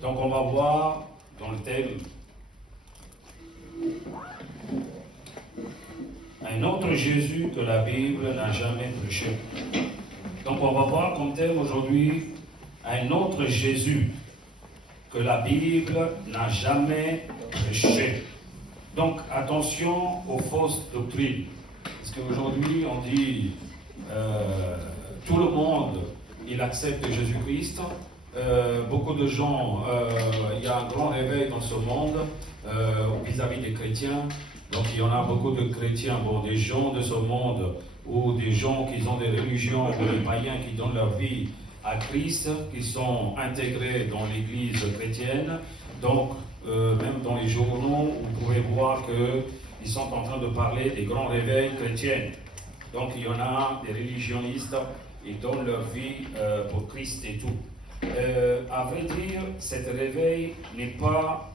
Donc on va voir dans le thème un autre Jésus que la Bible n'a jamais prêché. Donc on va voir comme thème aujourd'hui un autre Jésus que la Bible n'a jamais prêché. Donc attention aux fausses doctrines. Parce qu'aujourd'hui on dit tout le monde il accepte Jésus-Christ. Beaucoup de gens, il y a un grand réveil dans ce monde vis-à-vis des chrétiens. Donc il y en a beaucoup de chrétiens, des gens de ce monde ou des gens qui ont des religions ou des païens qui donnent leur vie à Christ, qui sont intégrés dans l'église chrétienne. Donc même dans les journaux, vous pouvez voir qu'ils sont en train de parler des grands réveils chrétiens. Donc il y en a des religionnistes, ils donnent leur vie pour Christ et tout. À vrai dire, cet réveil n'est pas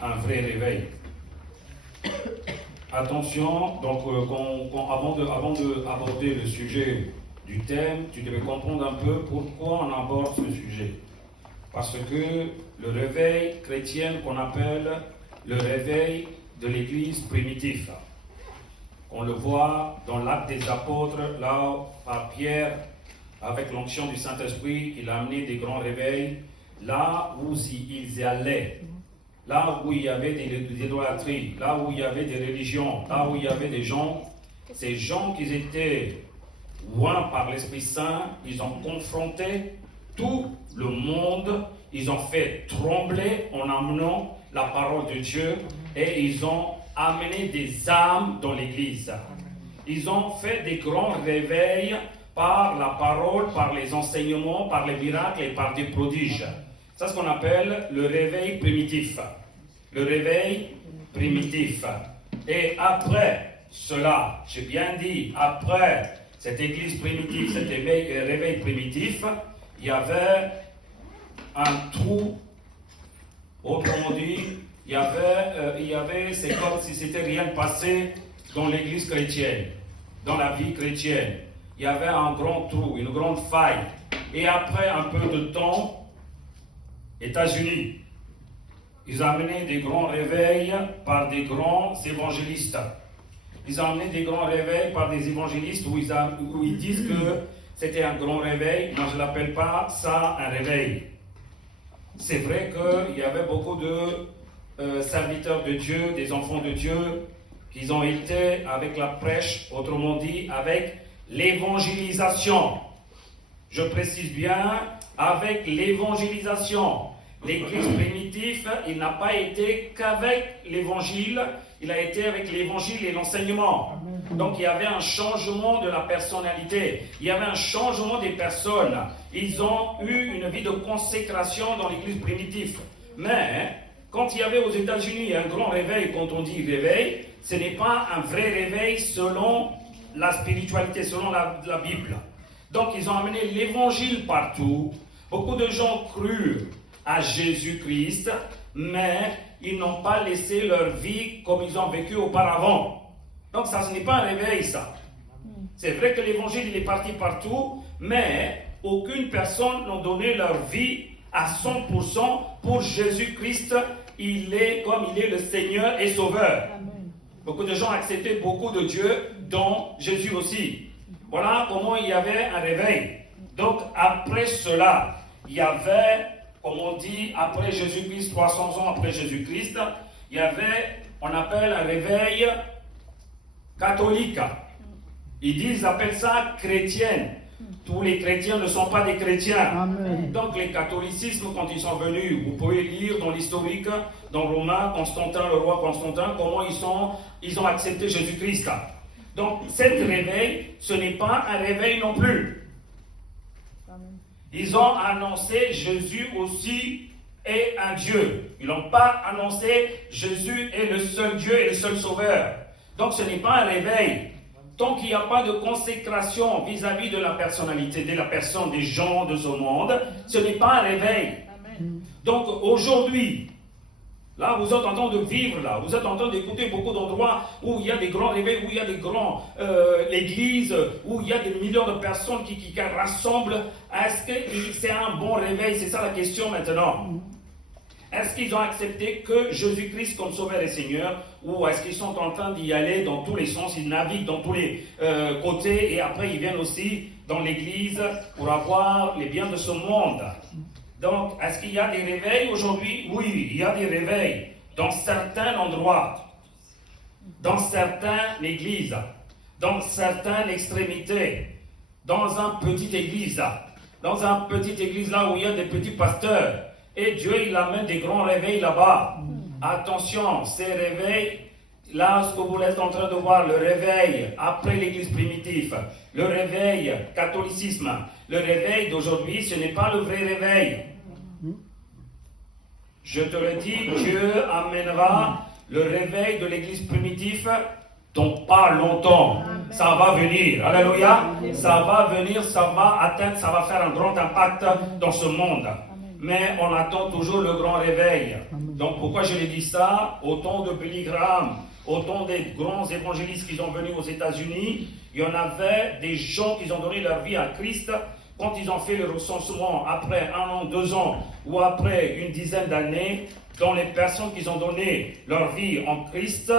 un vrai réveil. Attention, donc avant d'aborder le sujet du thème, tu devais comprendre un peu pourquoi on aborde ce sujet. Parce que le réveil chrétien qu'on appelle le réveil de l'église primitive, on le voit dans l'Acte des Apôtres, là, par Pierre, avec l'onction du Saint-Esprit, il a amené des grands réveils, là où ils y allaient. Là où il y avait des idolâtries, là où il y avait des religions, là où il y avait des gens, ces gens qui étaient loin par l'Esprit Saint, ils ont confronté tout le monde, ils ont fait trembler en amenant la parole de Dieu et ils ont amené des âmes dans l'Église. Ils ont fait des grands réveils par la parole, par les enseignements, par les miracles et par des prodiges. C'est ce qu'on appelle le réveil primitif. Le réveil primitif. Et après cela, j'ai bien dit, après cette église primitive, cet réveil primitif, il y avait un trou. Autrement dit, il y avait c'est comme si c'était rien passé dans l'église chrétienne, dans la vie chrétienne. Il y avait un grand trou, une grande faille. Et après un peu de temps, États-Unis, ils ont amené des grands réveils par des grands évangélistes. Ils ont amené des grands réveils par des évangélistes où ils disent que c'était un grand réveil. Moi, je ne l'appelle pas ça un réveil. C'est vrai qu'il y avait beaucoup de serviteurs de Dieu, des enfants de Dieu, qui ont été avec la prêche, autrement dit, avec l'évangélisation. Je précise bien, avec l'évangélisation. L'église primitive, il n'a pas été qu'avec l'évangile, il a été avec l'évangile et l'enseignement. Donc il y avait un changement de la personnalité, il y avait un changement des personnes. Ils ont eu une vie de consécration dans l'église primitive. Mais quand il y avait aux États-Unis un grand réveil, quand on dit réveil, ce n'est pas un vrai réveil selon la spiritualité, selon la Bible. Donc ils ont amené l'évangile partout. Beaucoup de gens crurent à Jésus-Christ, mais ils n'ont pas laissé leur vie comme ils ont vécu auparavant. Donc ça, ce n'est pas un réveil, ça. C'est vrai que l'évangile, il est parti partout, mais aucune personne n'a donné leur vie à 100% pour Jésus-Christ. Il est comme il est le Seigneur et Sauveur. Amen. Beaucoup de gens acceptaient beaucoup de Dieu, dont Jésus aussi. Voilà comment il y avait un réveil. Donc après cela, il y avait, comme on dit, après Jésus-Christ, 300 ans après Jésus-Christ, il y avait, on appelle un réveil catholique. Ils appellent ça chrétien. Tous les chrétiens ne sont pas des chrétiens. Amen. Donc les catholicismes, quand ils sont venus, vous pouvez lire dans l'historique, dans Romains, Constantin, le roi Constantin, comment ils ont accepté Jésus-Christ. Donc cet réveil, ce n'est pas un réveil non plus. Ils ont annoncé Jésus aussi est un Dieu. Ils n'ont pas annoncé Jésus est le seul Dieu et le seul Sauveur. Donc ce n'est pas un réveil. Tant qu'il n'y a pas de consécration vis-à-vis de la personnalité, de la personne, des gens de ce monde, ce n'est pas un réveil. Amen. Donc aujourd'hui, là vous êtes en train de vivre, là, vous êtes en train d'écouter beaucoup d'endroits où il y a des grands réveils, où il y a des grands l'église, où il y a des millions de personnes qui rassemblent. Est-ce que c'est un bon réveil? C'est ça la question maintenant. est-ce qu'ils ont accepté que Jésus-Christ comme Sauveur et Seigneur, ou est-ce qu'ils sont en train d'y aller dans tous les sens, ils naviguent dans tous les côtés, et après ils viennent aussi dans l'église pour avoir les biens de ce monde. Donc, est-ce qu'il y a des réveils aujourd'hui? Oui, il y a des réveils dans certains endroits, dans certaines églises, dans certaines extrémités, dans une petite église là où il y a des petits pasteurs. Et Dieu, il amène des grands réveils là-bas. Attention, ces réveils, là, ce que vous êtes en train de voir, le réveil après l'église primitive, le réveil catholicisme, le réveil d'aujourd'hui, ce n'est pas le vrai réveil. Je te le dis, Dieu amènera le réveil de l'église primitive dans pas longtemps. Ça va venir. Alléluia. Ça va venir, ça va atteindre, ça va faire un grand impact dans ce monde. Mais on attend toujours le grand réveil. Donc pourquoi je l'ai dit ça? Au temps de Billy Graham, au temps des grands évangélistes qui sont venus aux États-Unis, il y en avait des gens qui ont donné leur vie à Christ. Quand ils ont fait le recensement après 1 an, 2 ans ou après une dizaine d'années, dans les personnes qui ont donné leur vie en Christ,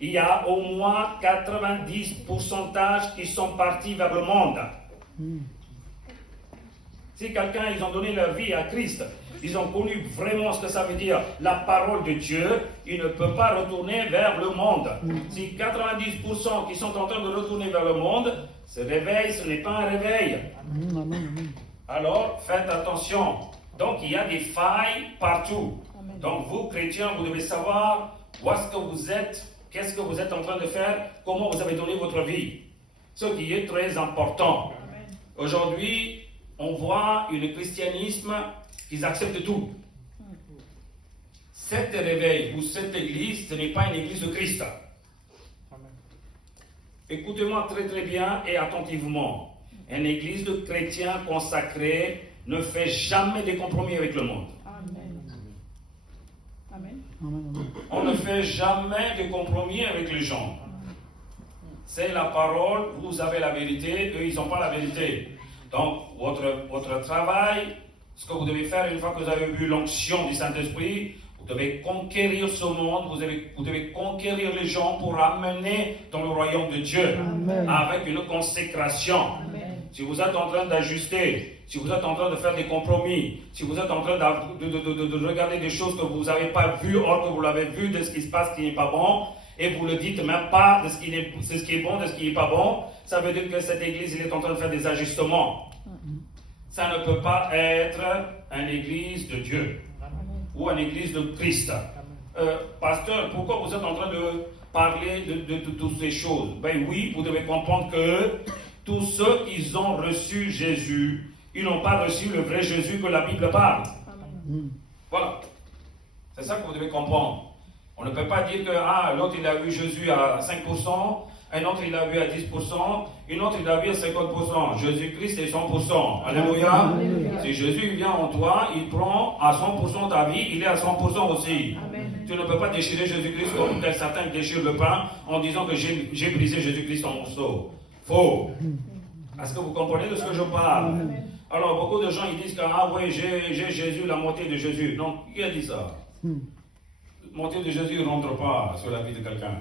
il y a au moins 90% qui sont partis vers le monde. Si quelqu'un, ils ont donné leur vie à Christ, ils ont connu vraiment ce que ça veut dire, la parole de Dieu, ils ne peuvent pas retourner vers le monde. Si 90% qui sont en train de retourner vers le monde, ce réveil, ce n'est pas un réveil. Alors, faites attention. Donc, il y a des failles partout. Donc, vous, chrétiens, vous devez savoir où est-ce que vous êtes, qu'est-ce que vous êtes en train de faire, comment vous avez donné votre vie. Ce qui est très important. Aujourd'hui, on voit un christianisme qui accepte tout. Cet réveil ou cette église, ce n'est pas une église de Christ. Écoutez-moi très très bien et attentivement. Une église de chrétiens consacrés ne fait jamais de compromis avec le monde. On ne fait jamais de compromis avec les gens. C'est la parole, vous avez la vérité, eux ils n'ont pas la vérité. Donc, votre travail, ce que vous devez faire une fois que vous avez vu l'onction du Saint-Esprit, vous devez conquérir ce monde, vous devez conquérir les gens pour amener dans le royaume de Dieu. Amen. Avec une consécration. Amen. Si vous êtes en train d'ajuster, si vous êtes en train de faire des compromis, si vous êtes en train de regarder des choses que vous n'avez pas vues, or que vous l'avez vu de ce qui se passe qui n'est pas bon, et vous ne le dites même pas de ce qui est bon, de ce qui n'est pas bon, ça veut dire que cette église il est en train de faire des ajustements. Ça ne peut pas être une église de Dieu ou une église de Christ. Pasteur, pourquoi vous êtes en train de parler de toutes ces choses? Ben oui, vous devez comprendre que tous ceux qui ont reçu Jésus, ils n'ont pas reçu le vrai Jésus que la Bible parle. Voilà. C'est ça que vous devez comprendre. On ne peut pas dire que l'autre il a vu Jésus à 5%, un autre il a vu à 10%, une autre il a vu à 50%. Jésus-Christ est 100%. Alléluia. Si Jésus vient en toi, il prend à 100% ta vie, il est à 100% aussi. Amen. Tu ne peux pas déchirer Jésus-Christ comme certains déchirent le pain en disant que j'ai brisé Jésus-Christ en morceaux. Faux. Est-ce que vous comprenez de ce que je parle? Alors beaucoup de gens ils disent que oui, j'ai Jésus, la moitié de Jésus. Non, qui a dit ça? La moitié de Jésus ne rentre pas sur la vie de quelqu'un.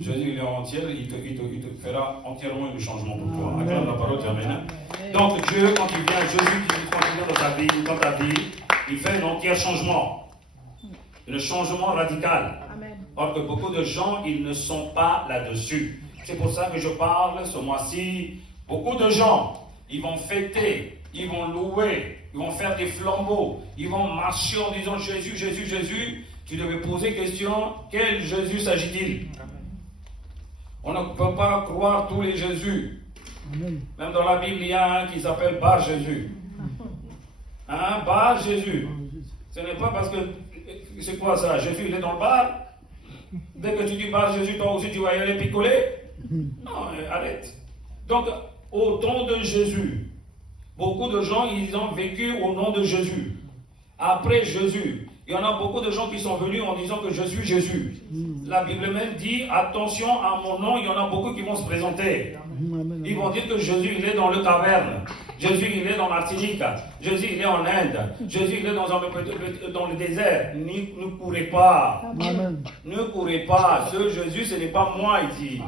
Jésus il est entier, il te fera entièrement le changement pour toi. Acclame la parole, Amen. Donc Dieu, quand il vient, Jésus, quand il vient dans ta vie, il fait un entier changement. Un changement radical. Amen. Or que beaucoup de gens, ils ne sont pas là-dessus. C'est pour ça que je parle ce mois-ci. Beaucoup de gens, ils vont fêter, ils vont louer, ils vont faire des flambeaux, ils vont marcher en disant Jésus, Jésus, Jésus. Tu devais poser question, quel Jésus s'agit-il? On ne peut pas croire tous les Jésus. Amen. Même dans la Bible, il y a un qui s'appelle Bar Jésus. Bar Jésus. Ce n'est pas parce que, c'est quoi ça? Jésus, il est dans le bar? Dès que tu dis Bar Jésus, toi aussi tu vas y aller picoler? Non, arrête. Donc, au temps de Jésus, beaucoup de gens, ils ont vécu au nom de Jésus. Après Jésus, il y en a beaucoup de gens qui sont venus en disant que je suis Jésus. La Bible même dit, attention à mon nom, il y en a beaucoup qui vont se présenter. Ils vont dire que Jésus, il est dans le taverne. Jésus, il est dans Martinique. Jésus, il est en Inde. Jésus, il est dans le désert. Ne courez pas. Amen. Ne courez pas. Ce Jésus, ce n'est pas moi, il dit.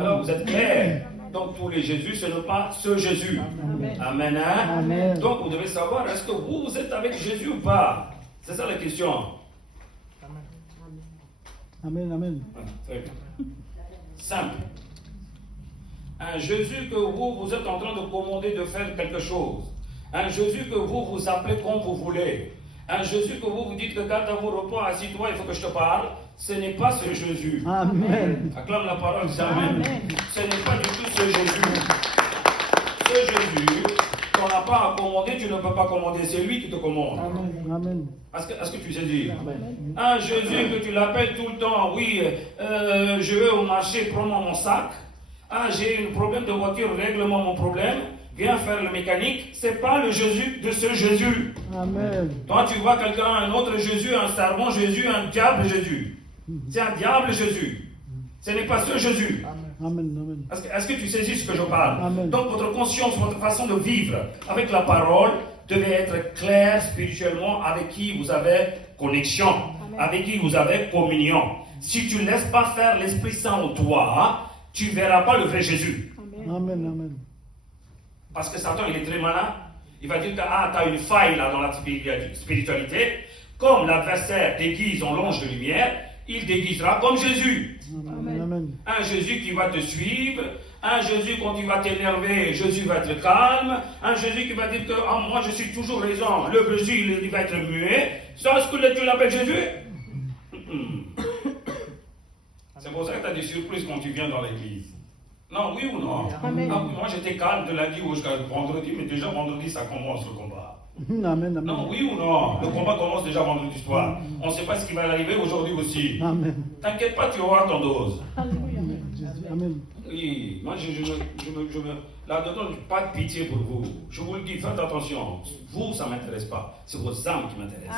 Alors, vous êtes clairs. Donc, tous les Jésus, ce n'est pas ce Jésus. Amen. Hein? Amen. Donc, vous devez savoir, est-ce que vous êtes avec Jésus ou pas? C'est ça la question. Amen. Amen. Très bien. Simple. Un Jésus que vous êtes en train de commander de faire quelque chose. Un Jésus que vous appelez comme vous voulez. Un Jésus que vous dites que quand à vos repas, assis-toi, il faut que je te parle. Ce n'est pas ce Jésus. Amen. Acclame la parole, dis Amen. Ce n'est pas du tout ce Jésus. Ce Jésus qu'on n'a pas à commander, tu ne peux pas commander. C'est lui qui te commande. Amen. Est-ce que tu sais dire? Amen. Un Jésus que tu l'appelles tout le temps, oui, je vais au marché, prends-moi mon sac. Ah, j'ai un problème de voiture, règle-moi mon problème. Viens faire le mécanique. C'est pas le Jésus de ce Jésus. Amen. Toi, tu vois quelqu'un, un autre Jésus, un servant Jésus, un diable Jésus. C'est un diable Jésus. Ce n'est pas ce Jésus. Amen. Est-ce que tu saisis ce que je parle? Amen. Donc, votre conscience, votre façon de vivre avec la parole devait être claire spirituellement avec qui vous avez connexion, avec qui vous avez communion. Si tu ne laisses pas faire l'Esprit Saint en toi, tu ne verras pas le vrai Jésus. Amen. Parce que Satan, il est très malin. Il va dire que tu as une faille là dans la spiritualité. Comme l'adversaire déguise en l'ange de lumière, il déguisera comme Jésus. Amen. Un Jésus qui va te suivre. Un Jésus, quand il va t'énerver, Jésus va être calme. Un Jésus qui va dire que moi je suis toujours raison. Le Jésus, il va être muet. C'est ce que tu l'appelles Jésus? C'est pour ça que tu as des surprises quand tu viens dans l'église. Non, oui ou non? Amen. Moi j'étais calme de lundi jusqu'à vendredi, mais déjà vendredi ça commence le combat. Amen. Non, oui ou non? Le combat commence déjà vendredi soir. On ne sait pas ce qui va arriver aujourd'hui aussi. Amen. T'inquiète pas, tu auras ton dose. Amen. Oui, moi là-dedans, pas de pitié pour vous. Je vous le dis, faites attention. Vous, ça ne m'intéresse pas. C'est vos âmes qui m'intéressent.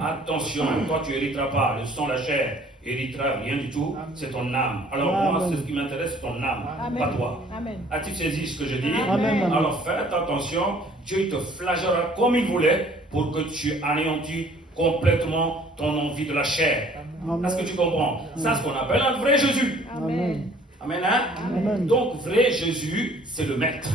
Attention, toi, tu hériteras pas. Le sang, la chair, héritera rien du tout. C'est ton âme. Alors moi, c'est ce qui m'intéresse, c'est ton âme, pas toi. As-tu saisi ce que je dis? Amen. Alors faites attention. Dieu te flagellera comme il voulait pour que tu anéantis complètement ton envie de la chair. Est-ce que tu comprends? Ça, c'est ce qu'on appelle un vrai Jésus. Amen. Amen, hein? Amen. Donc, vrai Jésus, c'est le maître.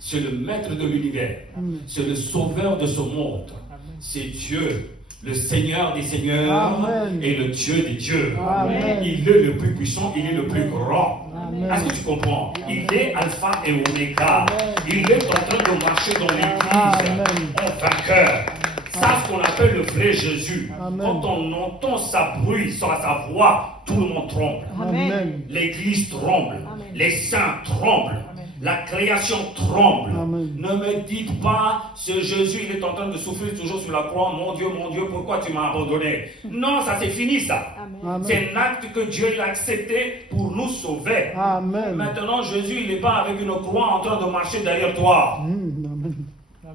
C'est le maître de l'univers. C'est le sauveur de ce monde. C'est Dieu, le Seigneur des Seigneurs. Amen. Et le Dieu des dieux. Amen. Il est le plus puissant, il est le plus grand. Amen. Est-ce que tu comprends? Il est Alpha et Oméga. Il est en train de marcher dans Amen. l'église en vainqueur. Ça, ce qu'on appelle le vrai Jésus. Amen. Quand on entend sa bruit, sa voix, tout le monde tremble. Amen. L'église tremble. Les saints tremblent. La création tremble. Amen. Ne me dites pas, ce Jésus, il est en train de souffrir toujours sur la croix. Mon Dieu, pourquoi tu m'as abandonné? Non, ça c'est fini ça. Amen. C'est un acte que Dieu a accepté pour nous sauver. Amen. Maintenant, Jésus, il n'est pas avec une croix en train de marcher derrière toi. Amen.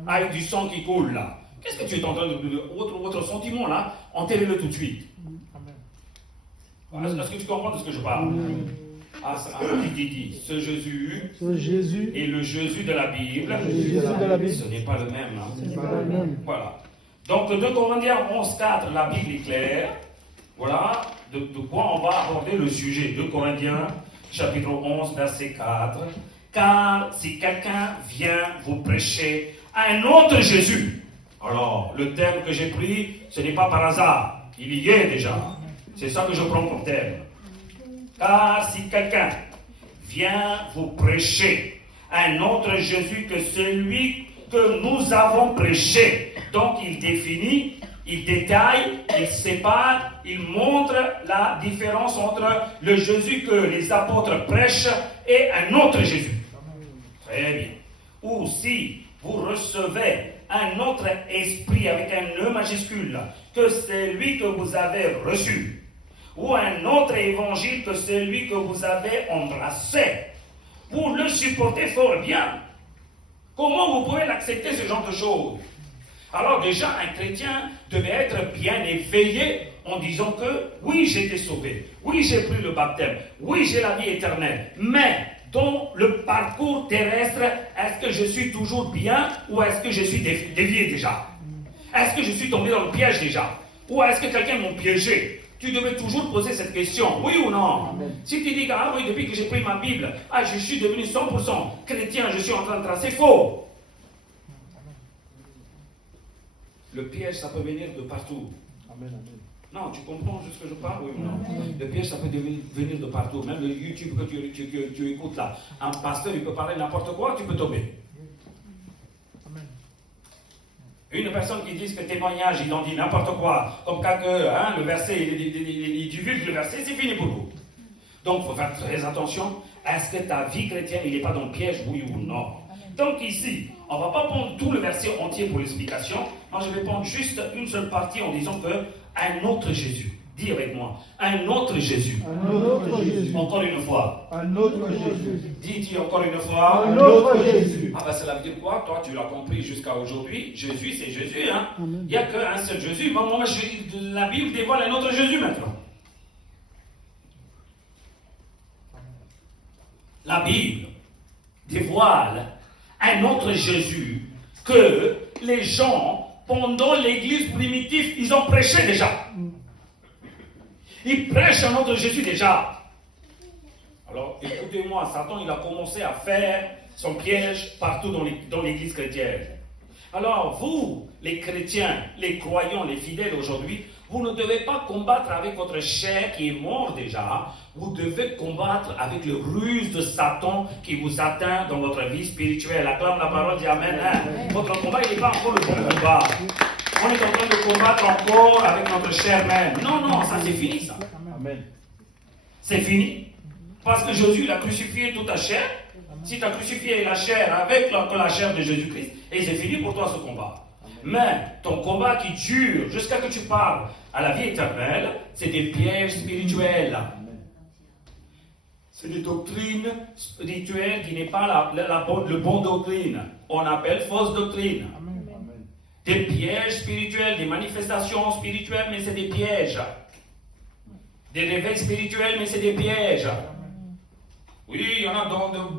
Avec du sang qui coule là. Qu'est-ce que tu es en train de... Votre sentiment là, enterrez-le tout de suite. Est-ce que tu comprends de ce que je parle? Dis. Ce Jésus et le Jésus de la Bible, ce n'est pas le même. Hein? Voilà. Donc, 2 Corinthiens 11:4, la Bible est claire. Voilà de quoi on va aborder le sujet. 2 Corinthiens, chapitre 11, verset 4. Car si quelqu'un vient vous prêcher un autre Jésus, alors le terme que j'ai pris, ce n'est pas par hasard. Il y est déjà. C'est ça que je prends comme terme. Car si quelqu'un vient vous prêcher un autre Jésus que celui que nous avons prêché, donc il définit, il détaille, il sépare, il montre la différence entre le Jésus que les apôtres prêchent et un autre Jésus. Très bien. Ou si vous recevez un autre esprit avec un E majuscule que celui que vous avez reçu, ou un autre évangile que celui que vous avez embrassé, vous le supportez fort bien. Comment vous pouvez l'accepter, ce genre de choses? Alors déjà, un chrétien devait être bien éveillé en disant que oui, j'ai été sauvé, oui, j'ai pris le baptême, oui, j'ai la vie éternelle, mais dans le parcours terrestre, est-ce que je suis toujours bien ou est-ce que je suis dévié déjà? Est-ce que je suis tombé dans le piège déjà? Ou est-ce que quelqu'un m'a piégé? Tu devais toujours poser cette question, oui ou non? Amen. Si tu dis, ah oui, depuis que j'ai pris ma Bible, je suis devenu 100% chrétien, je suis en train de tracer, c'est faux. Le piège, ça peut venir de partout. Amen, amen. Non, tu comprends ce que je parle, oui ou non? Le piège, ça peut venir de partout. Même le YouTube que tu écoutes là. Un pasteur, il peut parler n'importe quoi, tu peux tomber. Une personne qui dit que témoignage, il en dit n'importe quoi, comme quand le verset, il divulgue le verset, c'est fini pour vous. Donc, il faut faire très attention. Est-ce que ta vie chrétienne, il n'est pas dans le piège, oui ou non? Donc ici, on ne va pas prendre tout le verset entier pour l'explication. Moi, je vais prendre juste une seule partie en disant que un autre Jésus. Dis avec moi, un autre Jésus. Un autre Jésus. Encore une fois. Un autre Jésus. Dis encore une fois. Un autre Jésus. Ah ben cela veut dire quoi? Toi, tu l'as compris jusqu'à aujourd'hui. Jésus, c'est Jésus. Hein? Amen. Il n'y a qu'un seul Jésus. Bon, moi, la Bible dévoile un autre Jésus maintenant. La Bible dévoile un autre Jésus que les gens, pendant l'église primitive, ils ont prêché déjà. Ils prêchent un autre Jésus déjà. Alors, écoutez-moi, Satan, il a commencé à faire son piège partout dans l'église chrétienne. Alors, vous, les chrétiens, les croyants, les fidèles aujourd'hui, vous ne devez pas combattre avec votre chair qui est mort déjà. Vous devez combattre avec le ruse de Satan qui vous atteint dans votre vie spirituelle. Acclame la parole, dis Amen. Hein? Votre combat, il n'est pas encore le bon combat. On est en train de combattre encore avec notre chair même. Non, non, ça c'est fini ça. Amen. C'est fini. Parce que Jésus, il a crucifié toute ta chair. Si tu as crucifié la chair avec la chair de Jésus-Christ, et c'est fini pour toi ce combat. Mais ton combat qui dure jusqu'à que tu parles à la vie éternelle, c'est des pièges spirituels. C'est des doctrines spirituelles qui n'est pas le bon doctrine. On appelle fausse doctrine. Des pièges spirituels, des manifestations spirituelles, mais c'est des pièges. Des réveils spirituels, mais c'est des pièges. Oui, il y en a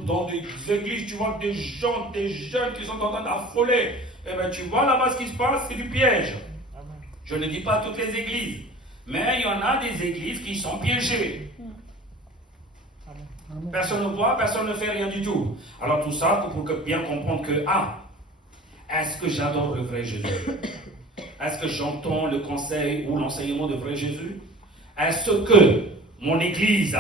dans des églises, tu vois des jeunes qui sont en train d'affoler. Eh bien, tu vois là-bas ce qui se passe, c'est du piège. Je ne dis pas toutes les églises, mais il y en a des églises qui sont piégées. Personne ne voit, personne ne fait rien du tout. Alors tout ça, pour bien comprendre que, est-ce que j'adore le vrai Jésus? Est-ce que j'entends le conseil ou l'enseignement de vrai Jésus? Est-ce que mon église,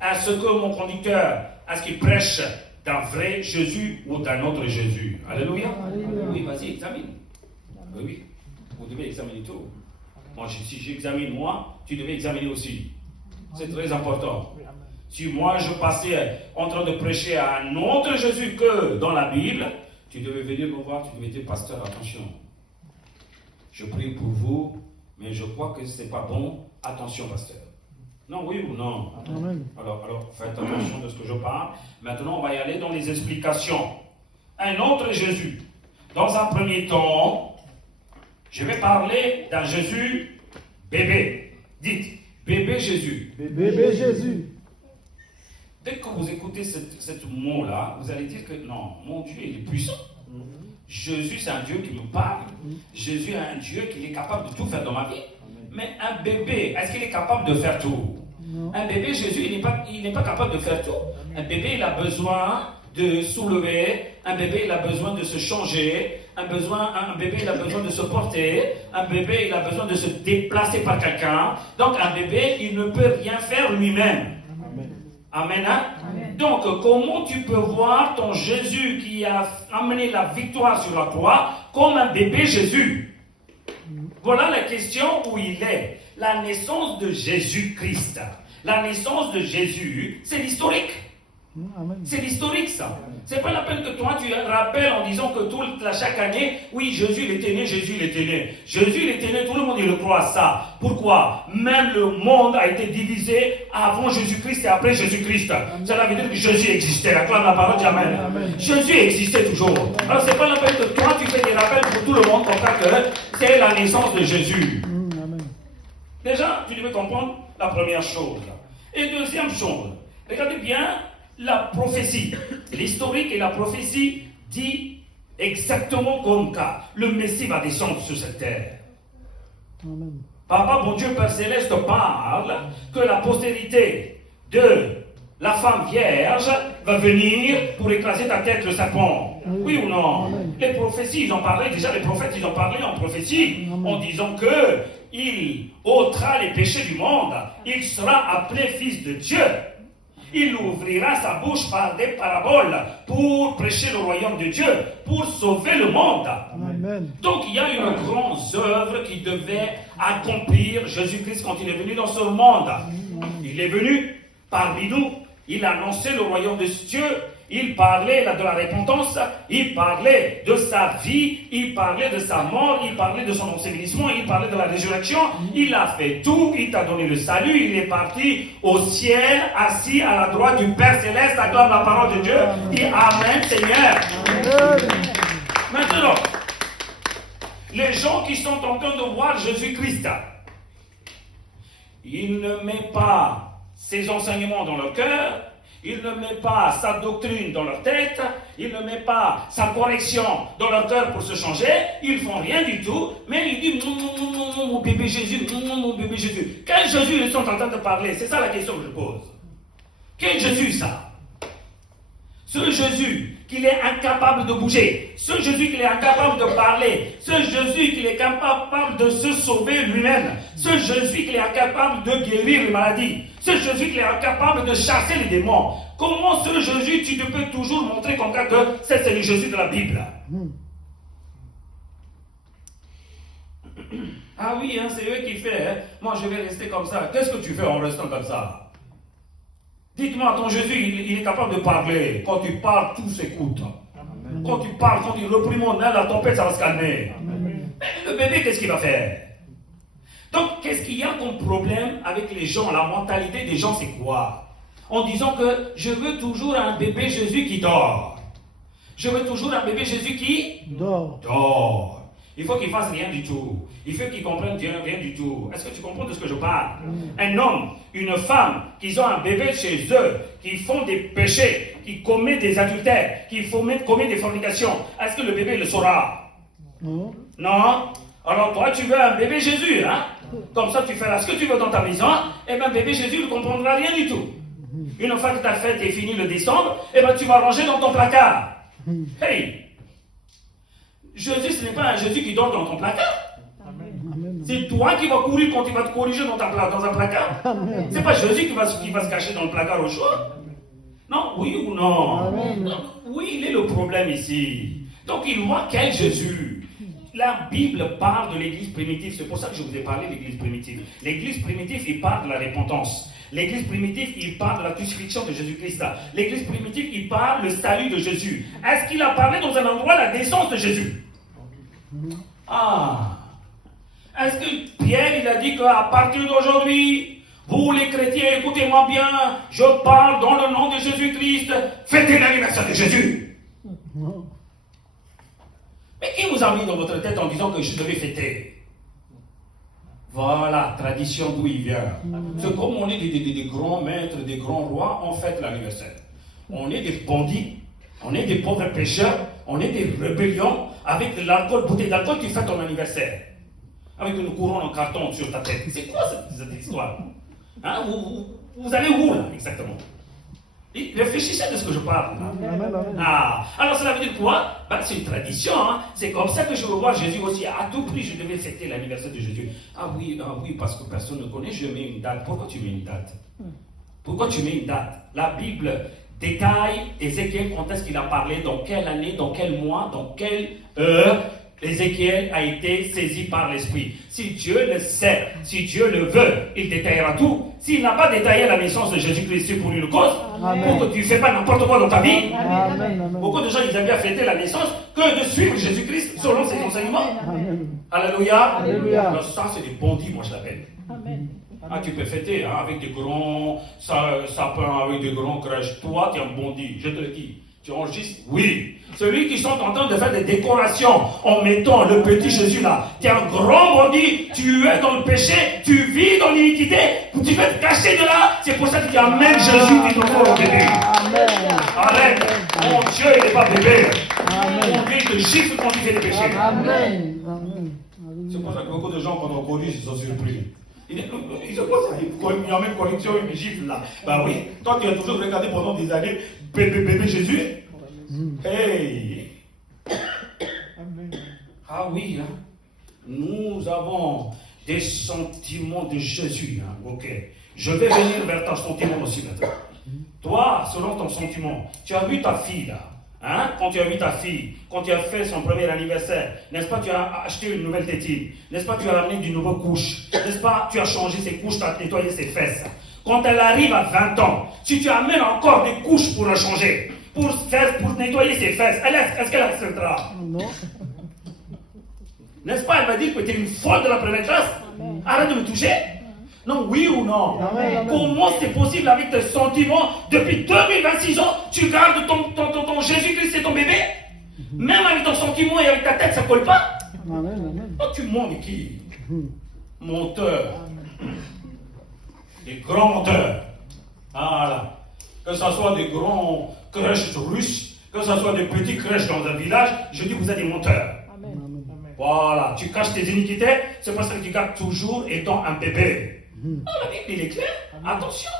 est-ce que mon conducteur, est-ce qu'il prêche d'un vrai Jésus ou d'un autre Jésus? Alléluia. Alléluia. Oui, vas-y, examine. Oui, vous devez examiner tout. Moi, si j'examine moi, tu devais examiner aussi. C'est très important. Si moi je passais en train de prêcher à un autre Jésus que dans la Bible, tu devais venir me voir, tu devais dire, pasteur, attention. Je prie pour vous, mais je crois que ce n'est pas bon. Attention, pasteur. Non, oui ou non? Amen. Alors, faites attention de ce que je parle. Maintenant, on va y aller dans les explications. Un autre Jésus. Dans un premier temps, je vais parler d'un Jésus bébé. Dites, bébé Jésus. Bébé Jésus. Dès que vous écoutez ce mot-là, vous allez dire que non, mon Dieu, il est puissant. Jésus, c'est un Dieu qui me parle. Jésus est un Dieu qui est capable de tout faire dans ma vie. Mais un bébé, est-ce qu'il est capable de faire tout? Non. Un bébé, Jésus, il n'est pas capable de faire tout. Un bébé, il a besoin de soulever. Un bébé, il a besoin de se changer. Un bébé, il a besoin de se porter. Un bébé, il a besoin de se déplacer par quelqu'un. Donc, un bébé, il ne peut rien faire lui-même. Amen. Hein? Amen. Donc, comment tu peux voir ton Jésus qui a amené la victoire sur la croix comme un bébé Jésus? Voilà la question où il est. La naissance de Jésus-Christ. La naissance de Jésus, c'est l'historique. Amen. C'est l'historique, ça. C'est pas la peine que toi tu rappelles en disant que chaque année, oui, Jésus il était né, Jésus il était né. Jésus il était né, tout le monde il le croit ça. Pourquoi? Même le monde a été divisé avant Jésus-Christ et après Jésus-Christ. Cela veut dire que Jésus existait. Acclame la parole, Amen. Amen. Jésus existait toujours. Alors c'est pas la peine que toi tu fais des rappels pour tout le monde comme ça que c'est la naissance de Jésus. Amen. Déjà, tu devais comprendre la première chose. Et deuxième chose, regardez bien la prophétie, l'historique et la prophétie dit exactement comme ça. Le Messie va descendre sur cette terre. Amen. Papa, bon Dieu, Père Céleste, parle que la postérité de la femme vierge va venir pour écraser ta tête le serpent. Oui ou non? Amen. Les prophéties, ils en parlaient déjà, les prophètes, ils en parlaient en prophétie, Amen. en disant que il ôtera les péchés du monde, il sera appelé fils de Dieu. Il ouvrira sa bouche par des paraboles pour prêcher le royaume de Dieu, pour sauver le monde. Amen. Donc il y a une grande œuvre qui devait accomplir Jésus-Christ quand il est venu dans ce monde. Il est venu parmi nous, il a annoncé le royaume de Dieu, il parlait de la repentance, il parlait de sa vie, il parlait de sa mort, il parlait de son ensevelissement, il parlait de la résurrection, il a fait tout, il t'a donné le salut, il est parti au ciel, assis à la droite du Père Céleste, acclame la parole de Dieu, dit Amen Seigneur. Amen. Maintenant, les gens qui sont en train de voir Jésus-Christ, il ne met pas ses enseignements dans leur cœur, il ne met pas sa doctrine dans leur tête, il ne met pas sa correction dans leur cœur pour se changer, ils font rien du tout, mais ils disent mon bébé Jésus, mon bébé Jésus. Quel Jésus ils sont en train de parler? C'est ça la question que je pose. Quel Jésus ça? Ce Jésus qu'il est incapable de bouger, ce Jésus qu'il est incapable de parler, ce Jésus qu'il est capable de se sauver lui-même, ce Jésus qu'il est incapable de guérir les maladies, ce Jésus qu'il est incapable de chasser les démons. Comment ce Jésus tu te peux toujours montrer comme ça que c'est le Jésus de la Bible? Ah oui, hein, c'est eux qui font. Hein. Moi je vais rester comme ça. Qu'est-ce que tu fais en restant comme ça? Dites-moi, ton Jésus, il est capable de parler. Quand tu parles, tout s'écoute. Quand tu parles, quand tu reprimandes, la tempête, ça va se calmer. Mais le bébé, qu'est-ce qu'il va faire? Donc, qu'est-ce qu'il y a comme problème avec les gens? La mentalité des gens, c'est quoi? En disant que je veux toujours un bébé Jésus qui dort. Je veux toujours un bébé Jésus qui dort. Il faut qu'il fasse rien du tout. Il faut qu'il comprenne rien du tout. Est-ce que tu comprends de ce que je parle? Un homme, une femme, qui ont un bébé chez eux, qui font des péchés, qui commettent des adultères, qui commettent des fornications, est-ce que le bébé le saura? Non. Non? Alors toi, tu veux un bébé Jésus, hein? Comme ça, tu feras ce que tu veux dans ta maison, et bien bébé Jésus ne comprendra rien du tout. Une fois que ta fête est finie le décembre, et bien tu vas ranger dans ton placard. Hey! Jésus, ce n'est pas un Jésus qui dort dans ton placard. Amen. C'est toi qui vas courir quand il va te corriger dans un placard. Ce n'est pas Jésus qui va se cacher dans le placard au chaud. Non, oui ou non? Amen. Donc, oui, il est le problème ici. Donc il voit quel Jésus? La Bible parle de l'église primitive. C'est pour ça que je vous ai parlé de l'église primitive. L'église primitive, il parle de la repentance. L'église primitive, il parle de la crucifixion de Jésus-Christ. L'église primitive, il parle le salut de Jésus. Est-ce qu'il a parlé dans un endroit la naissance de Jésus? Ah! Est-ce que Pierre, il a dit qu'à partir d'aujourd'hui, vous les chrétiens, écoutez-moi bien, je parle dans le nom de Jésus-Christ, fêtez l'anniversaire de Jésus? Non. Mais qui vous a mis dans votre tête en disant que je devais fêter? Voilà, tradition d'où il vient. C'est comme on est des grands maîtres, des grands rois, on fête l'anniversaire. On est des bandits, on est des pauvres pécheurs, on est des rébellions. Avec de l'alcool, bouteille d'alcool, tu fêtes ton anniversaire. Avec une couronne en carton sur ta tête. C'est quoi cette histoire? Hein? Vous allez où là, exactement? Et réfléchissez de ce que je parle. Là. Amen, amen. Ah, alors cela veut dire quoi? Ben, c'est une tradition. Hein? C'est comme ça que je veux voir Jésus aussi. À tout prix, je devais fêter l'anniversaire de Jésus. Ah oui, parce que personne ne connaît, je mets une date. Pourquoi tu mets une date? Pourquoi tu mets une date? La Bible détaille Ézéchiel quand est-ce qu'il a parlé, dans quelle année, dans quel mois, dans quelle heure. Ézéchiel a été saisi par l'Esprit. Si Dieu le sait, si Dieu le veut, il détaillera tout. S'il n'a pas détaillé la naissance de Jésus-Christ, c'est pour une cause, Amen. pour que tu ne fais pas n'importe quoi dans ta vie. Amen, amen. Beaucoup de gens, ils aiment bien fêter la naissance que de suivre Jésus-Christ selon ses enseignements. Amen. Alléluia. Alléluia. Alors ça, c'est des bandits, moi je l'appelle. Amen. Ah, tu peux fêter hein, avec des grands sapins, avec des grands crèches. Toi, tu es un bandit, je te le dis. Tu enregistres? Oui. Celui qui sont en train de faire des décorations en mettant le petit Jésus là, qui est un grand bandit, tu es dans le péché, tu vis dans l'iniquité, tu veux te cacher de là, c'est pour ça que tu amènes Jésus qui t'envoie au bébé. Arrête. Mon Dieu, il n'est pas bébé. Mon Dieu, il te gifle quand tu fais des péchés. Amen. Amen. C'est pour ça que beaucoup de gens, quand on corrige, ils sont surpris. Ils se posent, ils emmènent correction, ils me giflent là. Ben oui, toi tu as toujours regardé pendant des années bébé Jésus. Hey! Ah oui, hein? Nous avons des sentiments de Jésus. Hein? Ok. Je vais venir vers ton sentiment aussi maintenant. Toi, selon ton sentiment, tu as vu ta fille là. Hein? Quand tu as vu ta fille, quand tu as fait son premier anniversaire, n'est-ce pas, tu as acheté une nouvelle tétine, n'est-ce pas, tu as ramené d'une nouvelle couche, n'est-ce pas, tu as changé ses couches, tu as nettoyé ses fesses. Quand elle arrive à 20 ans, si tu amènes encore des couches pour la changer, pour nettoyer ses fesses, est-ce qu'elle acceptera? Non. N'est-ce pas, elle va dire que tu es une folle de la première classe. Arrête de me toucher. Non, oui ou non? Amen. Comment c'est possible avec tes sentiments? Depuis 2026 ans, tu gardes ton Jésus-Christ et ton bébé? Même avec ton sentiment et avec ta tête, ça ne colle pas? Amen. Oh, tu mens avec qui? Menteur. Des grands menteurs. Voilà. Que ce soit des grands crèches russes, que ce soit des petits crèches dans un village, je dis que vous êtes des menteurs. Voilà. Tu caches tes iniquités, c'est parce que tu gardes toujours étant un bébé. Ah, la Bible, il est clair. Attention.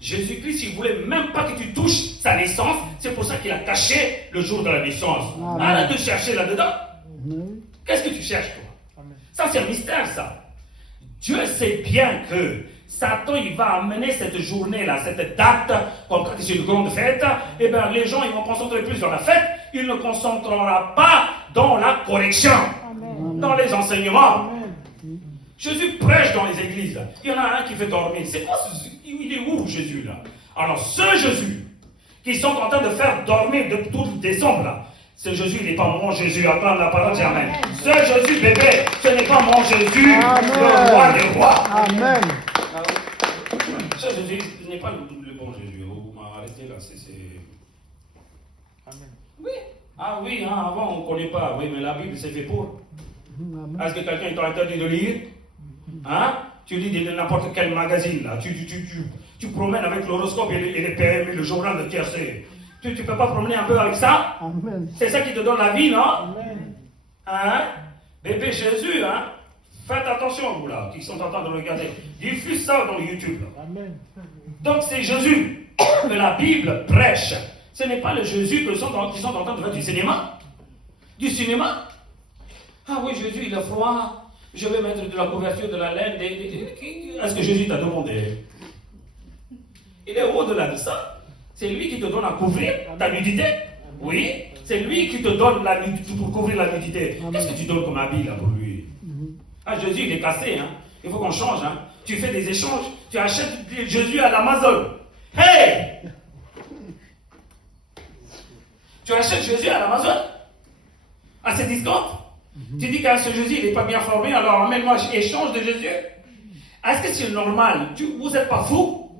Jésus-Christ, il ne voulait même pas que tu touches sa naissance. C'est pour ça qu'il a caché le jour de la naissance. Arrête de chercher là-dedans. Qu'est-ce que tu cherches, toi? Ça, c'est un mystère, ça. Dieu sait bien que Satan, il va amener cette journée-là, cette date, comme quand c'est une grande fête. Eh bien, les gens, ils vont concentrer plus dans la fête. Il ne concentrera pas dans la correction, dans les enseignements. Jésus prêche dans les églises. Il y en a un qui fait dormir. C'est quoi il est où Jésus là? Alors ce Jésus qui sont en train de faire dormir de tout décembre là, ce Jésus il n'est pas mon Jésus. Acclame la parole, Amen. Ce Jésus bébé, ce n'est pas mon Jésus, le roi des rois. Amen. Ce Jésus ce n'est pas le bon Jésus. Vous m'arrêtez là, c'est... Amen. Oui. Ah oui, hein, avant on ne connaît pas. Oui, mais la Bible c'est fait pour. Est-ce que quelqu'un t'a interdit de lire? Hein? Tu lis de n'importe quel magazine là. Tu promènes avec l'horoscope et les PMU, le journal de tiercé. Tu ne peux pas promener un peu avec ça? Amen. C'est ça qui te donne la vie, non? Amen. Hein? Bébé Jésus, hein? Faites attention, vous là, qui sont en train de regarder. Diffuse ça dans YouTube. Amen. Donc c'est Jésus que la Bible prêche. Ce n'est pas le Jésus qui sont en train de faire du cinéma. Du cinéma? Ah oui, Jésus, il a froid. Je vais mettre de la couverture, de la laine. Est-ce que Jésus t'a demandé? Il est au-delà de ça. C'est lui qui te donne à couvrir ta nudité. Oui, c'est lui qui te donne la nudité pour couvrir la nudité. Qu'est-ce que tu donnes comme habit là pour lui? Ah, Jésus, il est cassé. Hein? Il faut qu'on change. Hein? Tu fais des échanges. Tu achètes Jésus à l'Amazon. Hey! Tu achètes Jésus à l'Amazon? À ses discounts? Tu dis qu'à ce Jésus, il n'est pas bien formé, alors amène-moi échange de Jésus. Est-ce que c'est normal? Vous n'êtes pas fou?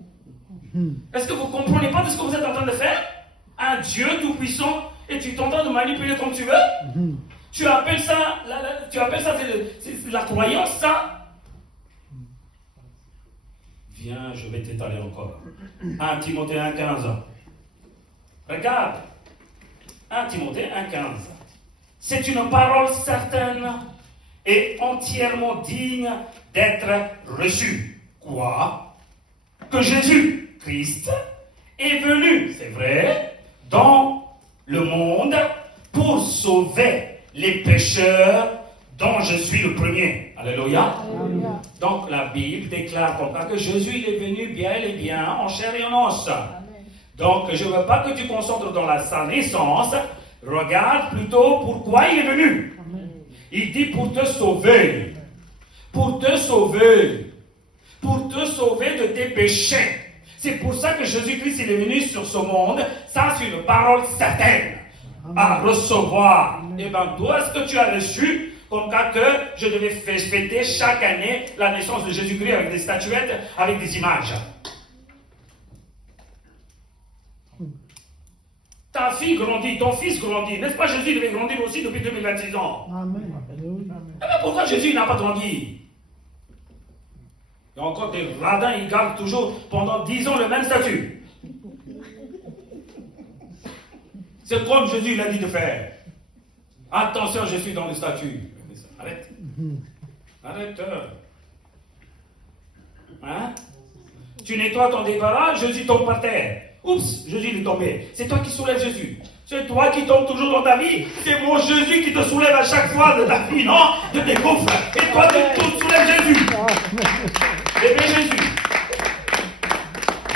Est-ce que vous ne comprenez pas de ce que vous êtes en train de faire? Un Dieu tout-puissant, et tu es en train de manipuler comme tu veux? Tu appelles ça, c'est la croyance, ça? Viens, je vais t'étaler encore. 1 Timothée 1,15. Regarde. 1 Timothée 1,15. C'est une parole certaine et entièrement digne d'être reçue. Quoi? Que Jésus-Christ est venu, c'est vrai, dans le monde pour sauver les pécheurs dont je suis le premier. Alléluia. Alléluia. Donc la Bible déclare comme ça que Jésus il est venu bien et bien en chair et en os. Donc je ne veux pas que tu concentres dans sa naissance. Regarde plutôt pourquoi il est venu. Il dit pour te sauver. Pour te sauver. Pour te sauver de tes péchés. C'est pour ça que Jésus-Christ il est venu sur ce monde. Ça, c'est une parole certaine à recevoir. Et bien, toi, est-ce que tu as reçu comme cas que je devais fêter chaque année la naissance de Jésus-Christ avec des statuettes, avec des images? Ta fille grandit, ton fils grandit. N'est-ce pas, Jésus devait grandir aussi depuis 2026 ans. Amen. Mais pourquoi Jésus n'a pas grandi? Il y a encore des radins, ils gardent toujours pendant 10 ans le même statut. C'est comme Jésus l'a dit de faire. Attention, je suis dans le statut. Arrête. Arrête. Hein? Tu nettoies ton débarras, Jésus tombe par terre. Oups, Jésus est tombé. C'est toi qui soulèves Jésus. C'est toi qui tombes toujours dans ta vie. C'est mon Jésus qui te soulève à chaque fois de ta vie, non? De tes gouffres. Et toi, tu soulèves Jésus. Bébé Jésus.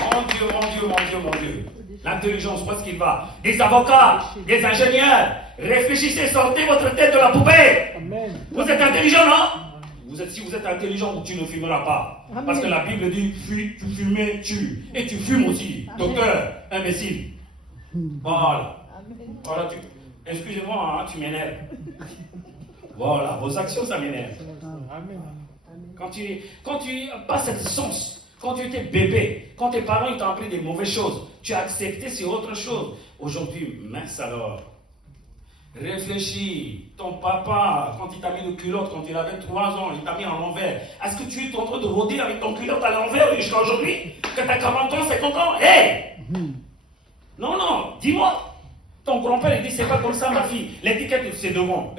Mon Dieu, mon Dieu, mon Dieu, mon Dieu. L'intelligence, où est-ce qu'il va? Des avocats, des ingénieurs. Réfléchissez, sortez votre tête de la poubelle. Amen. Vous êtes intelligent, non? Si vous êtes intelligent, tu ne fumeras pas. Amen. Parce que la Bible dit, fumer tue. Et tu fumes aussi. Amen. Docteur, imbécile. Voilà. Amen. Voilà, excusez-moi, hein, tu m'énerves. Voilà, vos actions, ça m'énerve. Amen. Quand tu n'as pas cette sens, quand tu étais bébé, quand tes parents t'ont appris des mauvaises choses, tu as accepté, c'est autre chose. Aujourd'hui, mince alors. Réfléchis. Ton papa, quand il t'a mis le culotte, quand il avait 3 ans, il t'a mis en l'envers. Est-ce que tu es en train de rôder avec ton culotte à l'envers jusqu'à aujourd'hui? Que tu as 40 ans, 50 ans? Hé! Non, non, dis-moi. Ton grand-père, il dit, c'est pas comme ça, ma fille. L'étiquette, c'est devant.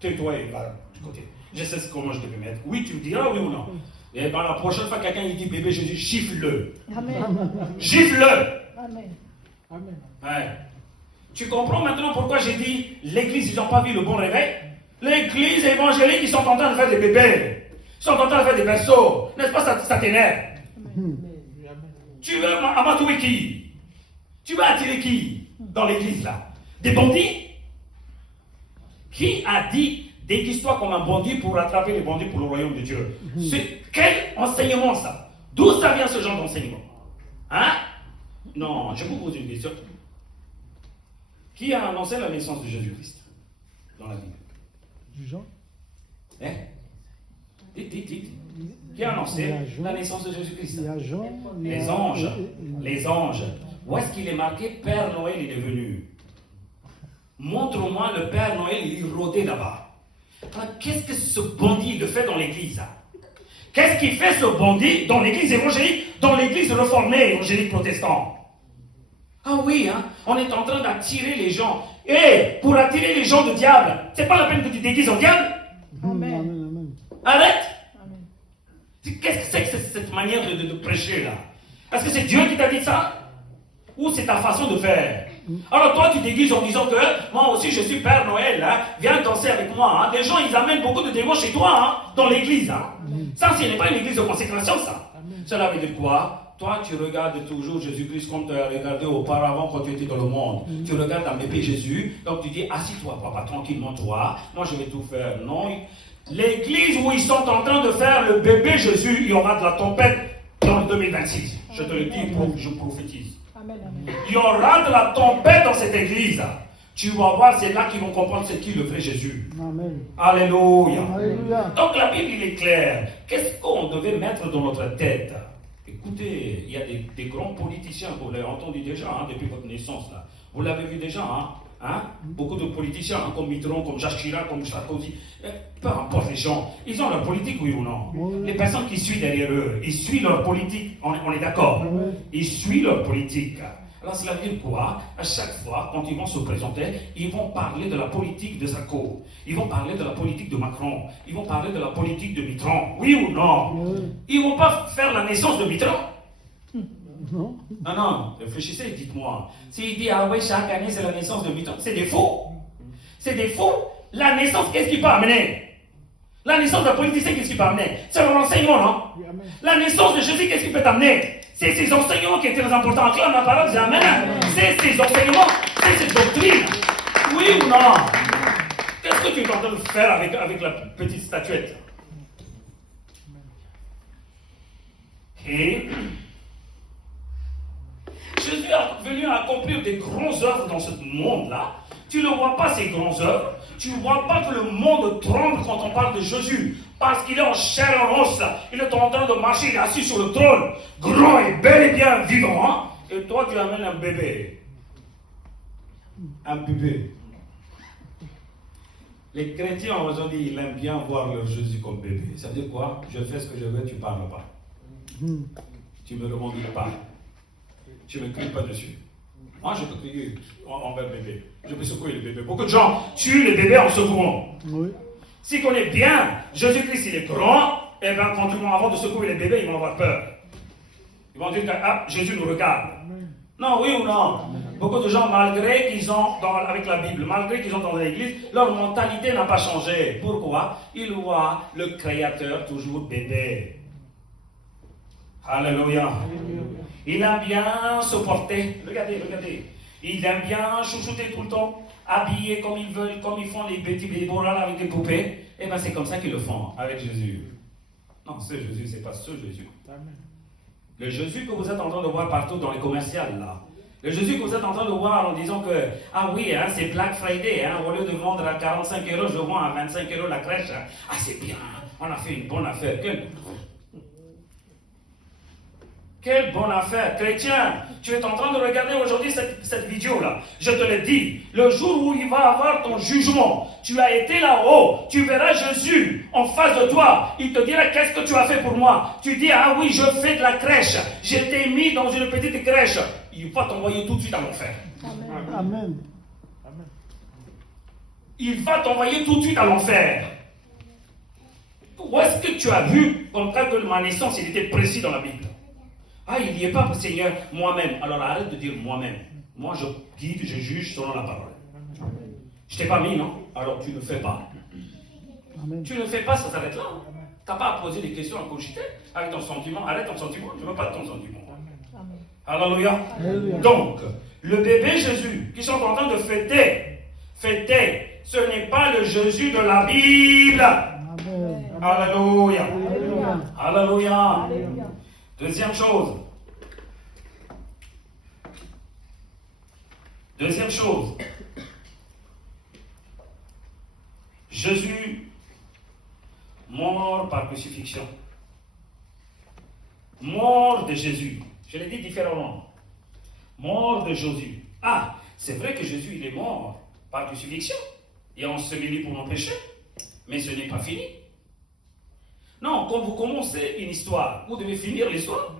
Tais-toi et va du côté. Je sais comment je devais mettre. Oui, tu me diras, oui ou non. Et dans la prochaine fois, quelqu'un il dit, bébé Jésus, gifle-le. Amen. Gifle-le. Amen. Amen. Ouais. Tu comprends maintenant pourquoi j'ai dit l'église, ils n'ont pas vu le bon réveil? L'église évangélique, ils sont en train de faire des bébés. Ils sont en train de faire des berceaux. N'est-ce pas, ça t'énerve? Tu veux amatouer qui? Tu veux attirer qui dans l'église là? Des bandits? Qui a dit déguise-toi comme un bandit pour attraper les bandits pour le royaume de Dieu? C'est quel enseignement ça? D'où ça vient ce genre d'enseignement? Hein? Non, je vous pose une question. Qui a annoncé la naissance de Jésus-Christ dans la Bible? Jean. Hein? Dites. Qui a annoncé la naissance de Jésus-Christ? Il y a Jean. Les anges. Les anges. Où est-ce qu'il est marqué Père Noël est devenu? Montre-moi le Père Noël, il est rôdé là-bas. Alors, qu'est-ce que ce bandit le fait dans l'église? Qu'est-ce qu'il fait ce bandit dans l'église évangélique, dans l'église réformée évangélique protestante? Ah oui, hein, on est en train d'attirer les gens. Et pour attirer les gens de diable, c'est pas la peine que tu déguises en diable. Amen. Arrête. Amen. Qu'est-ce que c'est que cette manière de prêcher là? Est-ce que c'est Dieu qui t'a dit ça? Ou c'est ta façon de faire? Alors toi tu déguises en disant que moi aussi je suis Père Noël, hein, viens danser avec moi. Hein. Des gens ils amènent beaucoup de démons chez toi, hein, dans l'église. Hein. Ça ce n'est pas une église de consécration ça. Cela veut dire quoi? Toi, tu regardes toujours Jésus-Christ comme tu as regardé auparavant quand tu étais dans le monde. Tu regardes un bébé Jésus, donc tu dis, assis-toi, papa, tranquillement, toi. Moi, je vais tout faire. Non. L'église où ils sont en train de faire le bébé Jésus, il y aura de la tempête dans le 2026. Je te le dis, je prophétise. Amen. Il y aura de la tempête dans cette église. Tu vas voir, c'est là qu'ils vont comprendre c'est qui le vrai Jésus. Amen. Alléluia. Alléluia. Donc la Bible, il est clair. Qu'est-ce qu'on devait mettre dans notre tête? Écoutez, il y a des grands politiciens, vous l'avez entendu déjà hein, depuis votre naissance. Là. Vous l'avez vu déjà, hein? Beaucoup de politiciens, hein, comme Mitterrand, comme Jacques Chirac, comme Sarkozy. Peu importe les gens, ils ont leur politique, oui ou non? Oui. Les personnes qui suivent derrière eux, ils suivent leur politique, on est d'accord? Oui. Ils suivent leur politique. Alors cela veut dire quoi? À chaque fois, quand ils vont se présenter, ils vont parler de la politique de Sarko. Ils vont parler de la politique de Macron. Ils vont parler de la politique de Mitterrand. Oui ou non? Oui. Ils ne vont pas faire la naissance de Mitterrand. Non. Non, réfléchissez, dites-moi. S'il dit, ah oui, chaque année c'est la naissance de Mitterrand, c'est des faux. C'est des faux. La naissance, qu'est-ce qui peut amener? La naissance d'un politicien, qu'est-ce qui peut amener? C'est leur enseignement, non? La naissance de Jésus, qu'est-ce qui peut t'amener? C'est ces enseignements qui étaient très importants. Clame la parole, c'est Amen. C'est ces enseignements, c'est cette doctrine. Oui ou non? Qu'est-ce que tu es en train de faire avec la petite statuette? Et Jésus est venu accomplir des grandes œuvres dans ce monde-là. Tu ne vois pas ces grandes œuvres. Tu ne vois pas que le monde tremble quand on parle de Jésus. Parce qu'il est en chair et en os. Il est en train de marcher, il est assis sur le trône. Grand et bel et bien vivant. Hein? Et toi, tu amènes un bébé. Un bébé. Les chrétiens aujourd'hui, ils aiment bien voir leur Jésus comme bébé. Ça veut dire quoi? Je fais ce que je veux, tu ne parles pas. Tu ne me demandes pas. Tu ne cries pas dessus. Moi, je peux crier envers le bébé. Je peux secouer le bébé. Beaucoup de gens tuent les bébés en secouant. Oui. S'ils connaissent bien Jésus-Christ, il est grand, et bien quand ils vont avoir de secouer les bébés, ils vont avoir peur. Ils vont dire que Jésus nous regarde. Non, oui ou non? Beaucoup de gens, malgré qu'ils ont, avec la Bible, malgré qu'ils ont dans l'église, leur mentalité n'a pas changé. Pourquoi? Ils voient le Créateur toujours bébé. Alléluia. Il aime bien se porter. Regardez, regardez. Il aime bien chouchouter tout le temps, habiller comme ils veulent, comme ils font les petits bébés avec des poupées. Et bien c'est comme ça qu'ils le font avec Jésus. Non, ce Jésus, c'est pas ce Jésus. Le Jésus que vous êtes en train de voir partout dans les commerciales, là. Le Jésus que vous êtes en train de voir en disant que, ah oui, hein, c'est Black Friday, hein, au lieu de vendre à 45 €, je vends à 25 € la crèche. Hein. Ah, c'est bien, on a fait une bonne affaire. Quelle bonne affaire. Chrétien, tu es en train de regarder aujourd'hui cette vidéo-là. Je te le dis, le jour où il va avoir ton jugement, tu as été là-haut, tu verras Jésus en face de toi. Il te dira, qu'est-ce que tu as fait pour moi? Tu dis, ah oui, je fais de la crèche. Je t'ai mis dans une petite crèche. Il va t'envoyer tout de suite à l'enfer. Amen. Il va t'envoyer tout de suite à l'enfer. Où est-ce que tu as vu comme ça que ma naissance, il était précis dans la Bible? Ah, il n'y est pas, Seigneur, moi-même. Alors arrête de dire moi-même. Moi, je guide, je juge selon la parole. Je t'ai pas mis, non? Alors tu ne fais pas. Amen. Tu ne fais pas, ça s'arrête là. Tu n'as pas à poser des questions, à cogiter avec ton sentiment. Arrête ton sentiment, je ne veux pas de ton sentiment. Alléluia. Donc, le bébé Jésus, qui sont en train de fêter, ce n'est pas le Jésus de la Bible. Amen. Alléluia. Alléluia. Alléluia. Deuxième chose. Jésus, mort par crucifixion. Mort de Jésus. Je l'ai dit différemment. Mort de Jésus. Ah, c'est vrai que Jésus, il est mort par crucifixion. Et enseveli pour nos péchés. Mais ce n'est pas fini. Non, quand vous commencez une histoire, vous devez finir l'histoire.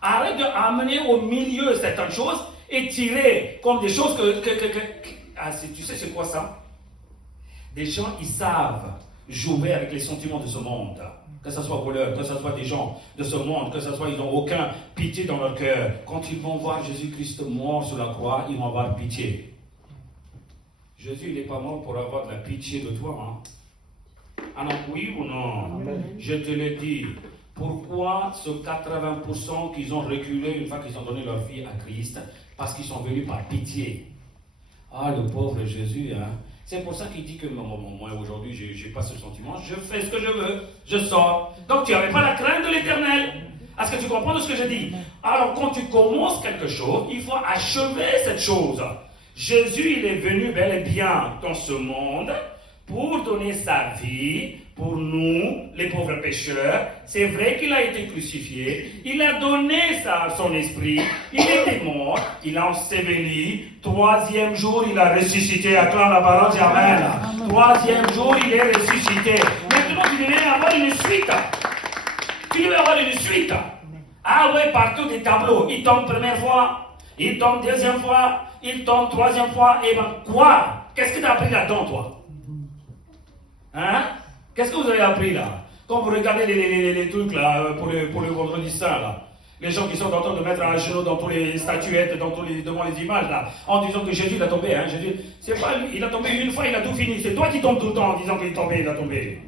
Arrête d'amener au milieu certaines choses et tirer comme des choses tu sais c'est quoi ça? Des gens, ils savent jouer avec les sentiments de ce monde. Que ce soit voleurs, que ce soit des gens de ce monde, que ce soit, ils n'ont aucun pitié dans leur cœur. Quand ils vont voir Jésus-Christ mort sur la croix, ils vont avoir pitié. Jésus, il n'est pas mort pour avoir de la pitié de toi. Hein? Ah non, oui ou non? Amen. Je te le dis. Pourquoi ce 80% qu'ils ont reculé une fois qu'ils ont donné leur vie à Christ? Parce qu'ils sont venus par pitié. Ah, le pauvre Jésus, hein? C'est pour ça qu'il dit que moi aujourd'hui, je n'ai pas ce sentiment. Je fais ce que je veux, je sors. Donc tu n'avais pas la crainte de l'Éternel. Est-ce que tu comprends ce que je dis? Alors quand tu commences quelque chose, il faut achever cette chose. Jésus, il est venu bel et bien dans ce monde pour donner sa vie pour nous, les pauvres pécheurs. C'est vrai qu'il a été crucifié, il a donné son esprit, il était mort, il a enseveli, troisième jour il a ressuscité, acclame la parole, dis Amen. Troisième jour il est ressuscité. Maintenant tu devais avoir une suite. Tu devais avoir une suite. Ah ouais, partout des tableaux, il tombe première fois, il tombe deuxième fois, il tombe troisième fois, et ben quoi? Qu'est-ce que tu as appris là-dedans toi? Hein? Qu'est-ce que vous avez appris là? Quand vous regardez les trucs là, pour le vendredi saint là, les gens qui sont en train de mettre à genoux dans toutes les statuettes, devant les images là, en disant que Jésus il a tombé, hein, Jésus, c'est pas lui, il a tombé une fois, il a tout fini. C'est toi qui tombes tout le temps en disant qu'il est tombé, il a tombé.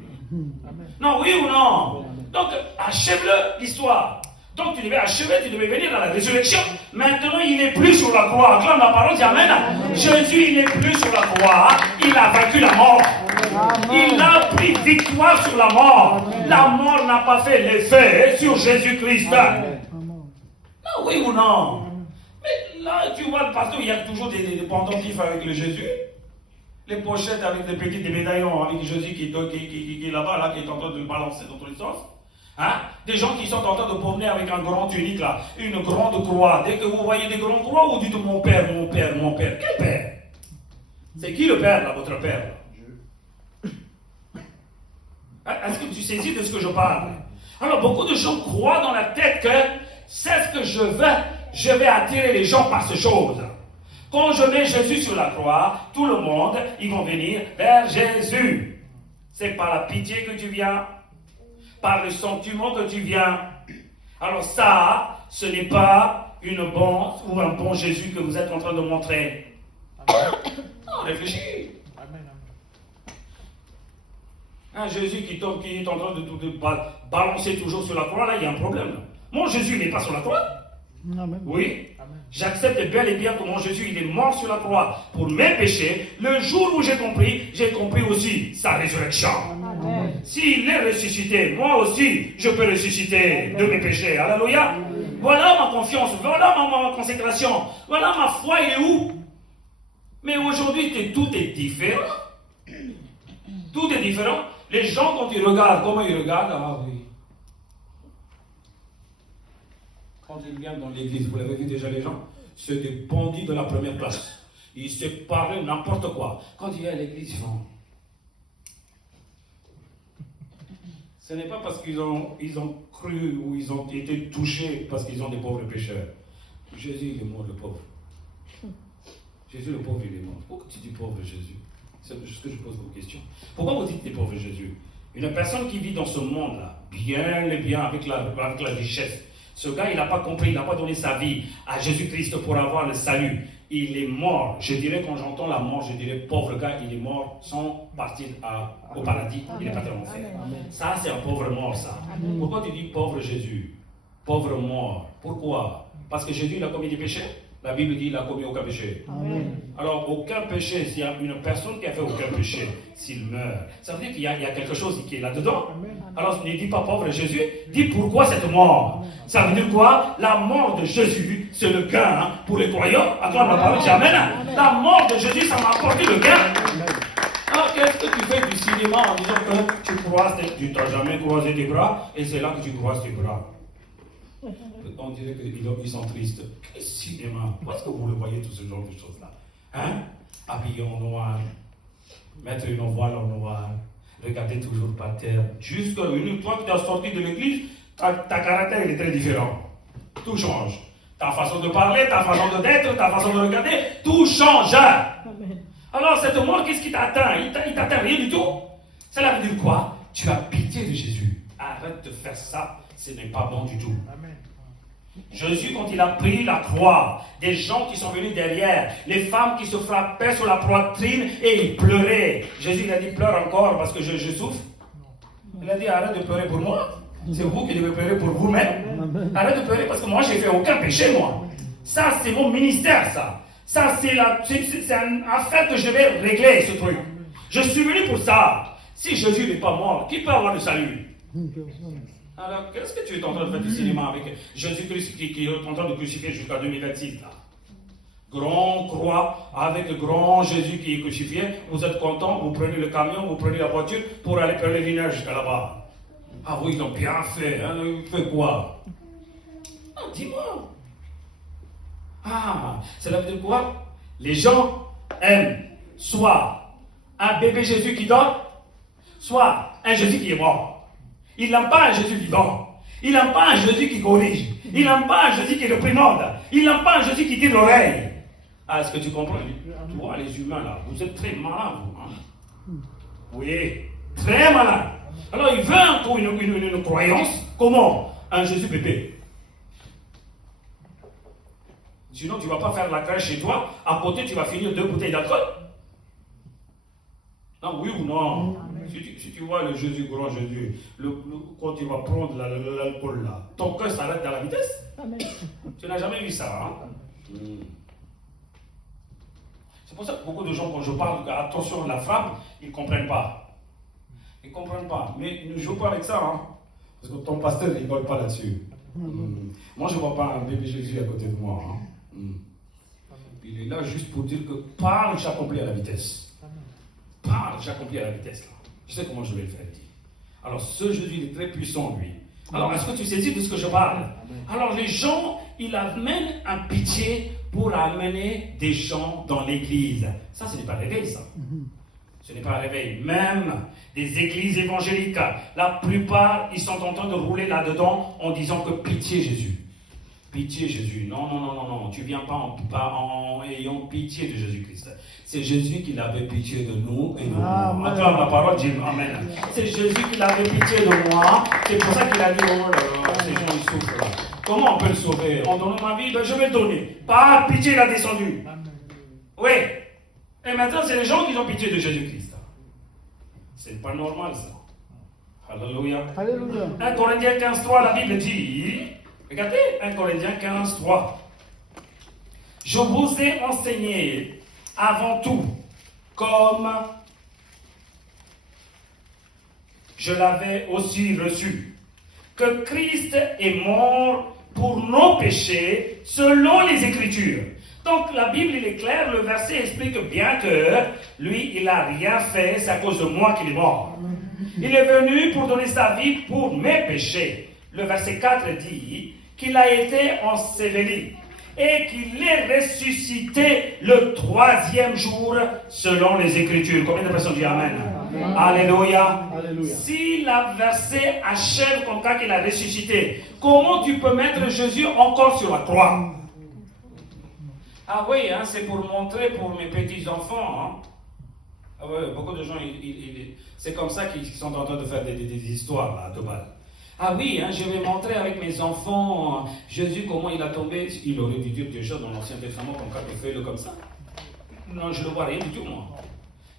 Non, oui ou non? Donc, achève-le, l'histoire. Donc, tu devais achever, tu devais venir à la résurrection. Maintenant, il n'est plus sur la croix. Acclame la parole, dis Amen. Jésus, il n'est plus sur la croix. Il a vaincu la mort. Il a pris victoire sur la mort. La mort n'a pas fait l'effet sur Jésus-Christ. Non, oui ou non? Mais là, tu vois, partout, il y a toujours des pendentifs avec le Jésus. Les pochettes avec des médaillons avec Jésus qui est là-bas, là, qui est en train de le balancer dans tous les sens. Hein? Des gens qui sont en train de promener avec un grand tunique là, une grande croix. Dès que vous voyez des grandes croix, vous dites mon père, mon père, mon père. Quel père? C'est qui le Père, là, votre Père là? Dieu. Est-ce que tu saisis de ce que je parle? Alors, beaucoup de gens croient dans la tête que c'est ce que je vais attirer les gens par ces choses. Quand je mets Jésus sur la croix, tout le monde, ils vont venir vers Jésus. C'est par la pitié que tu viens, par le sentiment que tu viens. Alors ça, ce n'est pas une bonne ou un bon Jésus que vous êtes en train de montrer. Non, réfléchis. Amen. Un Jésus qui est en train de balancer toujours sur la croix, là, il y a un problème. Mon Jésus, il n'est pas sur la croix. Amen. Oui. Amen. J'accepte bel et bien que mon Jésus, il est mort sur la croix pour mes péchés. Le jour où j'ai compris aussi sa résurrection. Amen. S'il est ressuscité, moi aussi, je peux ressusciter de mes péchés. Alléluia. Voilà ma confiance, voilà ma consécration, voilà ma foi, elle est où? Mais aujourd'hui, tout est différent. Tout est différent. Les gens, quand ils regardent, comment ils regardent? Ah oui. Quand ils viennent dans l'église, vous l'avez vu déjà les gens, c'est des bandits de la première classe. Ils se parlent n'importe quoi. Quand ils viennent à l'église, ils font. Ce n'est pas parce qu'ils ont cru ou ils ont été touchés parce qu'ils ont des pauvres pécheurs. Jésus, il est mort, le pauvre. Jésus, le pauvre, il est mort. Pourquoi tu dis pauvre Jésus? C'est ce que je pose vos questions. Pourquoi vous dites les pauvres Jésus? Une personne qui vit dans ce monde-là, bien avec la richesse, ce gars, il n'a pas compris, il n'a pas donné sa vie à Jésus-Christ pour avoir le salut. Il est mort. Je dirais, quand j'entends la mort, je dirais, pauvre gars, il est mort sans partir au paradis. Il est parti en enfer. Ça, c'est un pauvre mort, ça. Amen. Pourquoi tu dis pauvre Jésus? Pauvre mort. Pourquoi? Parce que Jésus, il a commis des péchés? La Bible dit qu'il n'a commis aucun péché. Amen. Alors, aucun péché, s'il y a une personne qui a fait aucun péché, s'il meurt, ça veut dire qu'il y a quelque chose qui est là-dedans. Alors, ne dis pas pauvre Jésus, dis pourquoi cette mort. Ça veut dire quoi? La mort de Jésus, c'est le gain pour les croyants. Acclame la parole, dis Amen. La mort de Jésus, ça m'a apporté le gain. Alors, qu'est-ce que tu fais du cinéma en disant que tu n'as jamais croisé tes bras et c'est là que tu croises tes bras? On dirait qu'ils sont tristes. Quel cinéma? Où est-ce que vous le voyez, tout ce genre de choses-là? Hein? Habillés en noir, mettre une voile en noir, regarder toujours par terre. Jusqu'à une fois que tu as sorti de l'église, ta caractère il est très différent. Tout change. Ta façon de parler, ta façon d'être, ta façon de regarder, tout change. Amen. Alors cette mort, qu'est-ce qui t'atteint? Il t'atteint rien du tout. Cela veut dire quoi? Tu as pitié de Jésus. Arrête de faire ça. Ce n'est pas bon du tout. Amen. Jésus, quand il a pris la croix, des gens qui sont venus derrière, les femmes qui se frappaient sur la poitrine et ils pleuraient. Jésus, il a dit, pleure encore parce que je souffre. Il a dit, arrête de pleurer pour moi. C'est vous qui devez pleurer pour vous-même. Amen. Arrête de pleurer parce que moi, j'ai fait aucun péché, moi. Ça, c'est mon ministère, ça. Ça, c'est une affaire que je vais régler, ce truc. Je suis venu pour ça. Si Jésus n'est pas mort, qui peut avoir le salut? Alors, qu'est-ce que tu es en train de faire du cinéma avec Jésus-Christ qui est en train de crucifier jusqu'à 2026 là? Grand croix avec le grand Jésus qui est crucifié. Vous êtes content, vous prenez le camion, vous prenez la voiture pour aller pèleriner jusqu'à là-bas. Ah oui, ils ont bien fait. Hein? Ils ont fait quoi? Ah, dis-moi. Ah, cela veut dire quoi? Les gens aiment soit un bébé Jésus qui dort, soit un Jésus qui est mort. Il n'aime pas un Jésus vivant. Il n'aime pas un Jésus qui corrige. Il n'aime pas un Jésus qui réprimande. Il n'aime pas un Jésus qui tire l'oreille. Ah, est-ce que tu comprends? Toi, les humains, là, vous êtes très malins, vous. Hein? Oui, très malins. Alors, il veut encore une croyance. Comment? Un Jésus bébé. Sinon, tu ne vas pas faire la crèche chez toi. À côté, tu vas finir 2 bouteilles d'alcool. Non, oui ou non? Si tu vois le Jésus, grand Jésus, quand tu vas prendre l'alcool là, ton cœur s'arrête dans la vitesse. Amen. Tu n'as jamais vu ça, hein? C'est pour ça que beaucoup de gens, quand je parle, attention, la frappe, ils ne comprennent pas. Ils ne comprennent pas. Mais ne joue pas avec ça, hein? Parce que ton pasteur ne rigole pas là-dessus. Moi, je ne vois pas un bébé Jésus à côté de moi. Hein? Il est là juste pour dire que parle, j'accomplis à la vitesse. Parle, j'accomplis à la vitesse. Là. Je sais comment je vais le faire. Alors, ce Jésus, il est très puissant, lui. Alors, est-ce que tu saisis de ce que je parle? Alors, les gens, ils amènent un pitié pour amener des gens dans l'église. Ça, ce n'est pas réveil, ça. Ce n'est pas un réveil. Même des églises évangéliques, la plupart, ils sont en train de rouler là-dedans en disant que pitié Jésus. Pitié Jésus. Non, non, non, non, non. Tu ne viens pas en ayant pitié de Jésus-Christ. C'est Jésus qui avait pitié de nous et de moi. Acclame la parole, dis Amen. C'est Jésus qui avait pitié de moi. C'est pour ça qu'il a dit, oh là là, ces gens ils souffrent là. Comment on peut le sauver? En donnant ma vie, ben je vais le donner. Par pitié, il a descendu. Oui. Et maintenant, c'est les gens qui ont pitié de Jésus-Christ. C'est pas normal ça. Alléluia. Alléluia. 1 Corinthiens 15.3, la Bible dit, regardez, 1 Corinthiens 15.3. Je vous ai enseigné avant tout, comme je l'avais aussi reçu, que Christ est mort pour nos péchés selon les Écritures. Donc la Bible, il est clair, le verset explique bien que lui, il n'a rien fait, c'est à cause de moi qu'il est mort. Il est venu pour donner sa vie pour mes péchés. Le verset 4 dit qu'il a été enseveli et qu'il est ressuscité le 3e jour selon les Écritures. Combien de personnes disent Amen? Amen. Alléluia. Alléluia. Si le verset achève comme ça qu'il a ressuscité, comment tu peux mettre Jésus encore sur la croix? Ah oui, hein, c'est pour montrer pour mes petits-enfants. Hein. Ah ouais, beaucoup de gens, c'est comme ça qu'ils sont en train de faire des histoires là, à Tobal. Ah oui, hein, je vais montrer avec mes enfants Jésus comment il a tombé. Il aurait dû dire déjà dans l'Ancien Testament comme ça, fais-le comme ça. Non, je ne le vois rien du tout, moi.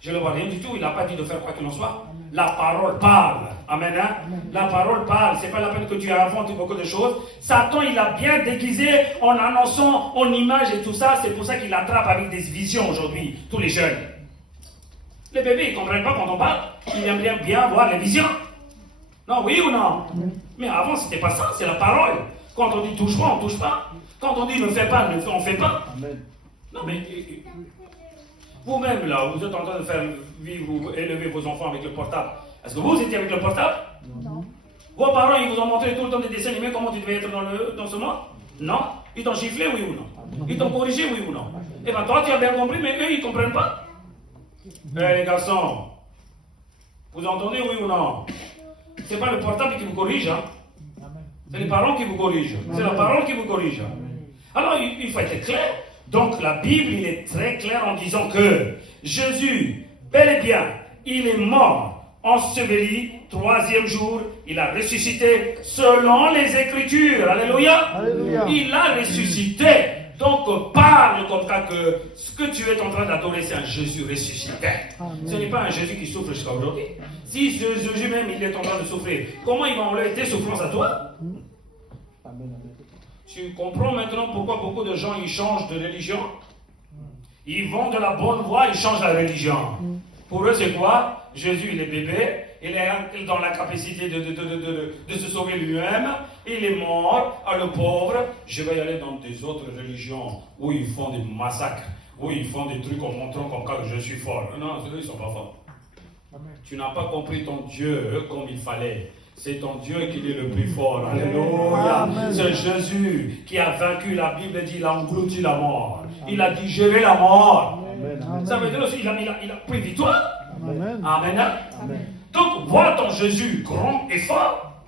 Je ne le vois rien du tout. Il n'a pas dit de faire quoi qu'il en soit. La parole parle. Amen. Hein? La parole parle. Ce n'est pas la peine que tu inventes beaucoup de choses. Satan, il a bien déguisé en annonçant, en image et tout ça. C'est pour ça qu'il attrape avec des visions aujourd'hui, tous les jeunes. Les bébés, ils ne comprennent pas quand on parle. Ils aiment bien voir les visions. Non, oui ou non? Mais avant, ce n'était pas ça. C'est la parole. Quand on dit touche pas, on ne touche pas. Quand on dit ne fais pas, on ne fait pas. Non, mais vous-même, là, vous êtes en train de faire vivre ou élever vos enfants avec le portable. Est-ce que vous étiez avec le portable? Non. Vos parents, ils vous ont montré tout le temps des dessins animés, comment tu devais être dans ce monde? Non. Ils t'ont giflé, oui ou non? Ils t'ont corrigé, oui ou non? Eh bien, toi, tu as bien compris, mais eux, ils ne comprennent pas. Eh, les garçons, vous entendez, oui ou non? Ce n'est pas le portable qui vous corrige, hein? C'est les parents qui vous corrigent. C'est la parole qui vous corrige. Alors, il faut être clair. Donc, la Bible, il est très clair en disant que Jésus, bel et bien, il est mort, enseveli, 3e jour, il a ressuscité selon les Écritures. Alléluia. Alléluia. Il a ressuscité. Donc, parle comme ça que ce que tu es en train d'adorer, c'est un Jésus ressuscité. Amen. Ce n'est pas un Jésus qui souffre jusqu'à aujourd'hui. Si Jésus même, il est en train de souffrir, comment il va enlever tes souffrances à toi? Amen. Tu comprends maintenant pourquoi beaucoup de gens ils changent de religion? Ils vont de la bonne voie, ils changent la religion. Pour eux, c'est quoi? Jésus, il est bébé, il est dans la capacité de se sauver lui-même, il est mort, le pauvre, je vais y aller dans des autres religions où ils font des massacres, où ils font des trucs en montrant comme ça que je suis fort. Non, ceux-là, ils ne sont pas forts. Tu n'as pas compris ton Dieu comme il fallait. C'est ton Dieu qui est le plus fort. Alléluia. C'est Jésus qui a vaincu. La Bible dit il a englouti la mort. Il a digéré la mort. Amen. Ça veut dire aussi qu'il a pris victoire. Amen. Amen. Amen. Donc, vois ton Jésus grand et fort.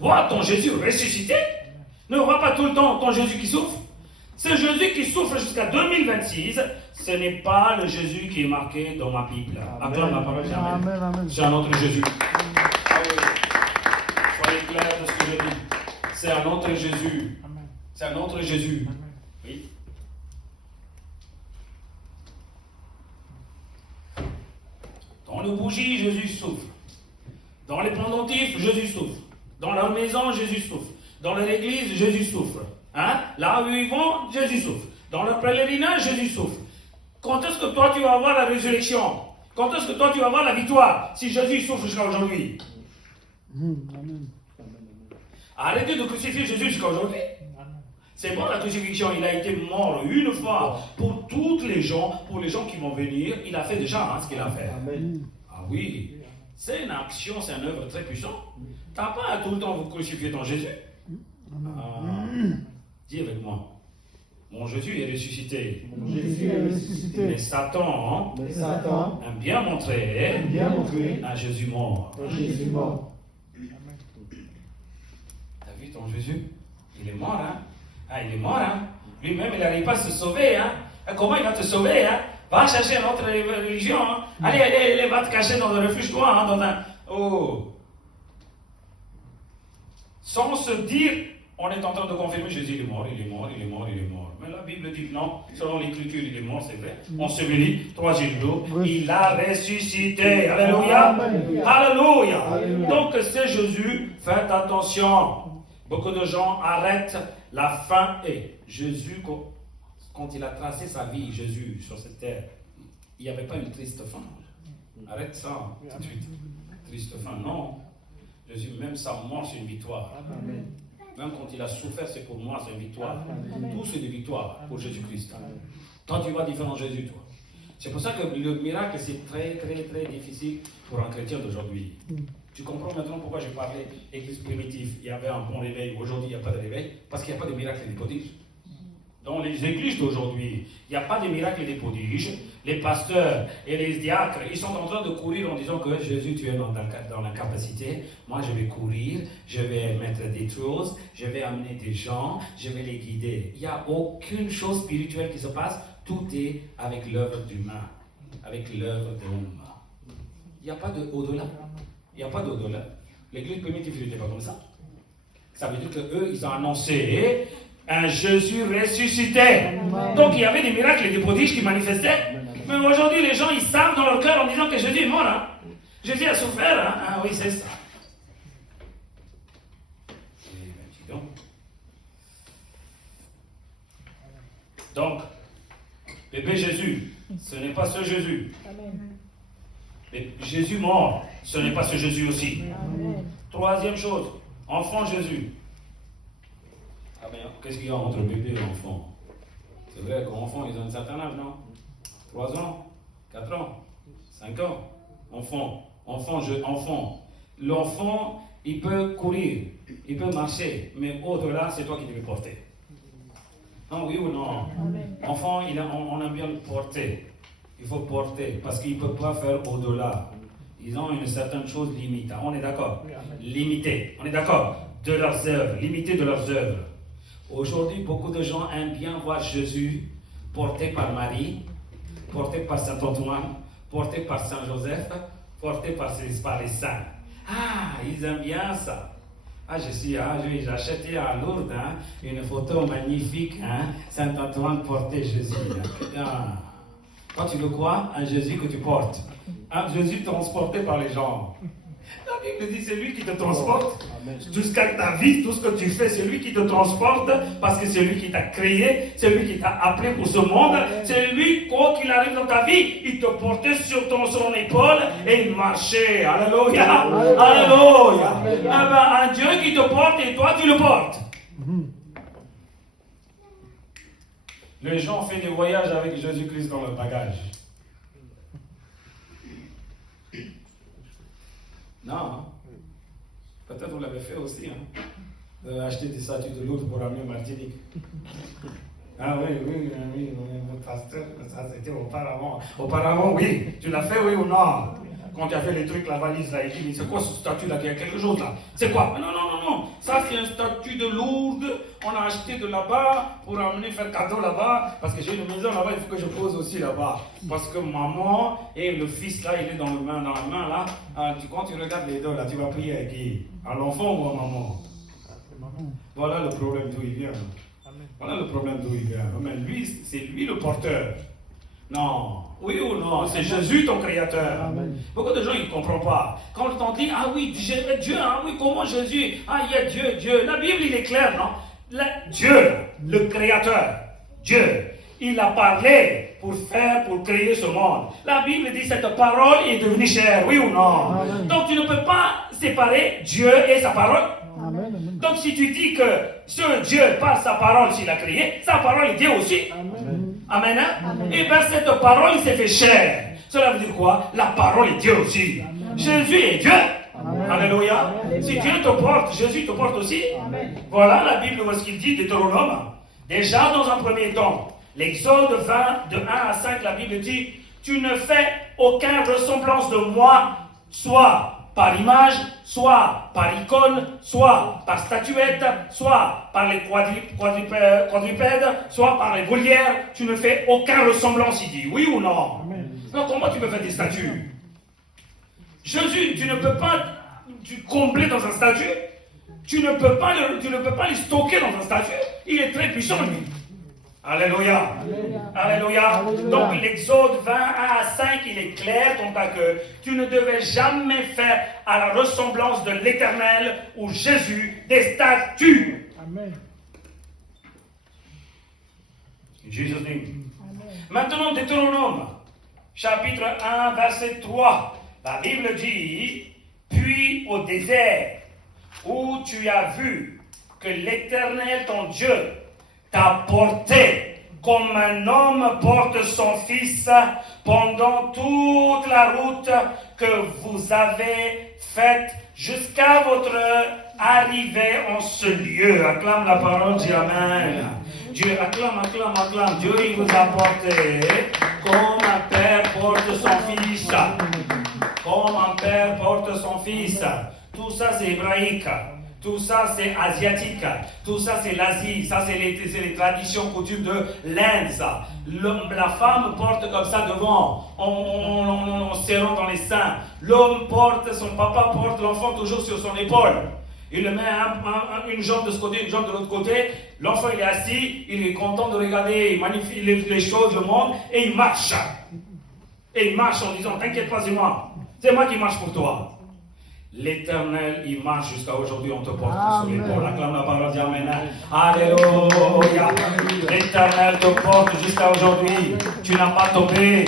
Vois ton Jésus ressuscité. Ne vois pas tout le temps ton Jésus qui souffre. C'est Jésus qui souffre jusqu'à 2026. Ce n'est pas le Jésus qui est marqué dans ma Bible. Acclame la parole. Amen. C'est un autre Jésus. Soyez clair de ce que je dis. C'est un autre Jésus. C'est un autre Jésus. Oui. Dans le bougie, Jésus souffre. Dans les pendentifs, Jésus souffre. Dans leur maison, Jésus souffre. Dans leur église, Jésus souffre. Hein? Là où ils vont, Jésus souffre. Dans leur pèlerinage, Jésus souffre. Quand est-ce que toi tu vas avoir la résurrection? Quand est-ce que toi tu vas avoir la victoire? Si Jésus souffre jusqu'à aujourd'hui. Amen. Arrêtez de crucifier Jésus jusqu'à aujourd'hui. C'est bon la crucifixion, il a été mort une fois pour toutes les gens, pour les gens qui vont venir. Il a fait déjà ce qu'il a fait. Amen. Ah oui, c'est une action, c'est une œuvre très puissante. Tu n'as pas à tout le temps vous crucifier ton Jésus. Dis avec moi. Mon Jésus est ressuscité. Mon Jésus est ressuscité. Mais Satan Mais Satan aime bien montrer a bien montré un Jésus mort. un Jésus mort. T'as vu ton Jésus? Il est mort, hein? Ah, il est mort, hein? Lui-même, il n'arrive pas à se sauver, hein? Comment il va te sauver, hein? Va chercher une autre religion, hein? Allez, va te cacher dans un refuge, toi, hein? Dans un... Oh! Sans se dire, on est en train de confirmer Jésus, il est mort, il est mort, il est mort, il est mort. Mais la Bible dit non, selon l'Écriture, il est mort, c'est vrai. On se lit, 3e jour, il a ressuscité. Alléluia. Alléluia. Alléluia. Donc c'est Jésus, faites attention. Beaucoup de gens arrêtent la fin. Et Jésus, quand il a tracé sa vie, Jésus, sur cette terre, il n'y avait pas une triste fin. Arrête ça, tout de suite. Triste fin, non. Jésus, même sa mort, c'est une victoire. Amen. Même quand il a souffert, c'est pour moi, c'est une victoire. Amen. Tout c'est des victoires pour Jésus-Christ. Toi, tu vas différent de Jésus, toi. C'est pour ça que le miracle, c'est très, très, très difficile pour un chrétien d'aujourd'hui. Tu comprends maintenant pourquoi j'ai parlé église primitive. Il y avait un bon réveil. Aujourd'hui, il n'y a pas de réveil. Parce qu'il n'y a pas de miracle et de prodiges. Dans les églises d'aujourd'hui, il n'y a pas de miracle et de prodiges. Les pasteurs et les diacres, ils sont en train de courir en disant que Jésus, tu es dans l'incapacité. Moi, je vais courir, je vais mettre des choses, je vais amener des gens, je vais les guider. Il n'y a aucune chose spirituelle qui se passe. Tout est avec l'œuvre d'humain, avec l'œuvre de l'homme. Il n'y a pas d'au-delà. Il n'y a pas d'au-delà. L'église primitive n'était pas comme ça. Ça veut dire qu'eux, ils ont annoncé un Jésus ressuscité. Amen. Donc il y avait des miracles et des prodiges qui manifestaient. Mais aujourd'hui, les gens, ils savent dans leur cœur en disant que Jésus est mort. Hein? Jésus a souffert. Hein? Ah oui, c'est ça. Dis donc. Donc, bébé Jésus, ce n'est pas ce Jésus. Mais Jésus mort, ce n'est pas ce Jésus aussi. Amen. Troisième chose, enfant Jésus. Ah bien, qu'est-ce qu'il y a entre bébé et enfant? C'est vrai qu'enfant, ils ont un certain âge, non? 3 ans, 4 ans, 5 ans. Enfant. L'enfant, il peut courir, il peut marcher, mais au-delà, c'est toi qui devais porter. Non, oui ou non? Amen. Enfant, on aime bien le porter. Il faut porter, parce qu'ils ne peuvent pas faire au-delà. Ils ont une certaine chose limitée. On est d'accord? Limitée. On est d'accord? De leurs œuvres. Limitée de leurs œuvres. Aujourd'hui, beaucoup de gens aiment bien voir Jésus porté par Marie, porté par Saint-Antoine, porté par Saint-Joseph, porté par les saints. Ah, ils aiment bien ça. Ah, j'ai acheté à Lourdes une photo magnifique, Saint-Antoine porté Jésus. Ah. Toi, tu veux quoi? Un Jésus que tu portes. Un Jésus transporté par les gens. La Bible dit c'est lui qui te transporte. Amen. Jusqu'à ta vie, tout ce que tu fais, c'est lui qui te transporte parce que c'est lui qui t'a créé, c'est lui qui t'a appelé pour ce monde, c'est lui, quoi qu'il arrive dans ta vie, il te portait sur son épaule et il marchait. Alléluia! Alléluia! Eh ben, un Dieu qui te porte et toi tu le portes. Les gens font des voyages avec Jésus-Christ dans leur bagage. Non, hein? Peut-être vous l'avez fait aussi. Acheter des statues de Lourdes pour amener Martinique. Ah oui, mon pasteur, ça c'était auparavant. Auparavant, oui. Tu l'as fait, oui ou non? Quand tu as fait les trucs, la valise là, il dit, c'est quoi ce statut là? Il y a quelque chose là. C'est quoi? Non. Ça c'est un statut de Lourdes. On a acheté de là-bas pour amener faire cadeau là-bas. Parce que j'ai une maison là-bas, il faut que je pose aussi là-bas. Parce que maman et le fils là, il est dans la main là. Quand tu regardes les deux là, tu vas prier à qui? À l'enfant ou à maman? Voilà le problème d'où il vient. Voilà le problème d'où il vient. Mais lui, c'est lui le porteur. Non. Oui ou non? C'est Jésus ton créateur. Amen. Beaucoup de gens ils ne comprennent pas. Quand on dit, ah oui, Dieu, ah oui, comment Jésus? Ah, il y a Dieu. La Bible, il est clair, non? Dieu, le créateur, Dieu, il a parlé pour créer ce monde. La Bible dit, cette parole est devenue chair, oui ou non? Amen. Donc tu ne peux pas séparer Dieu et sa parole. Amen. Donc si tu dis que ce Dieu, par sa parole, s'il a créé, sa parole est Dieu aussi. Amen. Amen. Amen. Et bien cette parole s'est fait chair. Cela veut dire quoi? La parole est Dieu aussi. Jésus est Dieu. Amen. Alléluia. Alléluia. Si Dieu te porte, Jésus te porte aussi. Amen. Voilà la Bible où est-ce qu'il dit, Deutéronome. Déjà, dans un premier temps, l'Exode 20, de 1 à 5, la Bible dit, tu ne fais aucune ressemblance de moi, soit par image, soit par icône, soit par statuette, soit par les quadrupèdes, soit par les volières. Tu ne fais aucune ressemblance, il dit. Oui ou non? Alors comment tu peux faire des statues? Jésus, tu ne peux pas combler dans un statut. Tu ne peux pas le stocker dans un statut. Il est très puissant, lui. Alléluia. Alléluia. Donc l'Exode 20, 1 à 5, il est clair comme ça que tu ne devais jamais faire à la ressemblance de l'Éternel ou Jésus des statues. Amen. In Jesus' name. Maintenant, Deutéronome, chapitre 1, verset 3. La Bible dit, puis au désert, où tu as vu que l'Éternel, ton Dieu, t'a porté comme un homme porte son fils pendant toute la route que vous avez faite jusqu'à votre arrivée en ce lieu. Acclame la parole, dis Amen. Dieu, acclame. Dieu, il vous a porté comme un père porte son fils. Comme un père porte son fils. Tout ça, c'est hébraïque. Tout ça, c'est asiatique. Tout ça, c'est l'Asie. Ça, c'est les traditions, coutumes de l'Inde, ça. La femme porte comme ça devant, en serrant dans les seins. L'homme porte, son papa porte l'enfant toujours sur son épaule. Il le met une jambe de ce côté, une jambe de l'autre côté. L'enfant, il est assis, il est content de regarder magnifique les choses, le monde, et il marche. Et il marche en disant, t'inquiète pas, c'est moi. C'est moi qui marche pour toi. L'Éternel, il marche jusqu'à aujourd'hui, on te porte sur l'épaule. Acclame la parole, dis Amen. Alléluia. L'Éternel te porte jusqu'à aujourd'hui. Tu n'as pas tombé,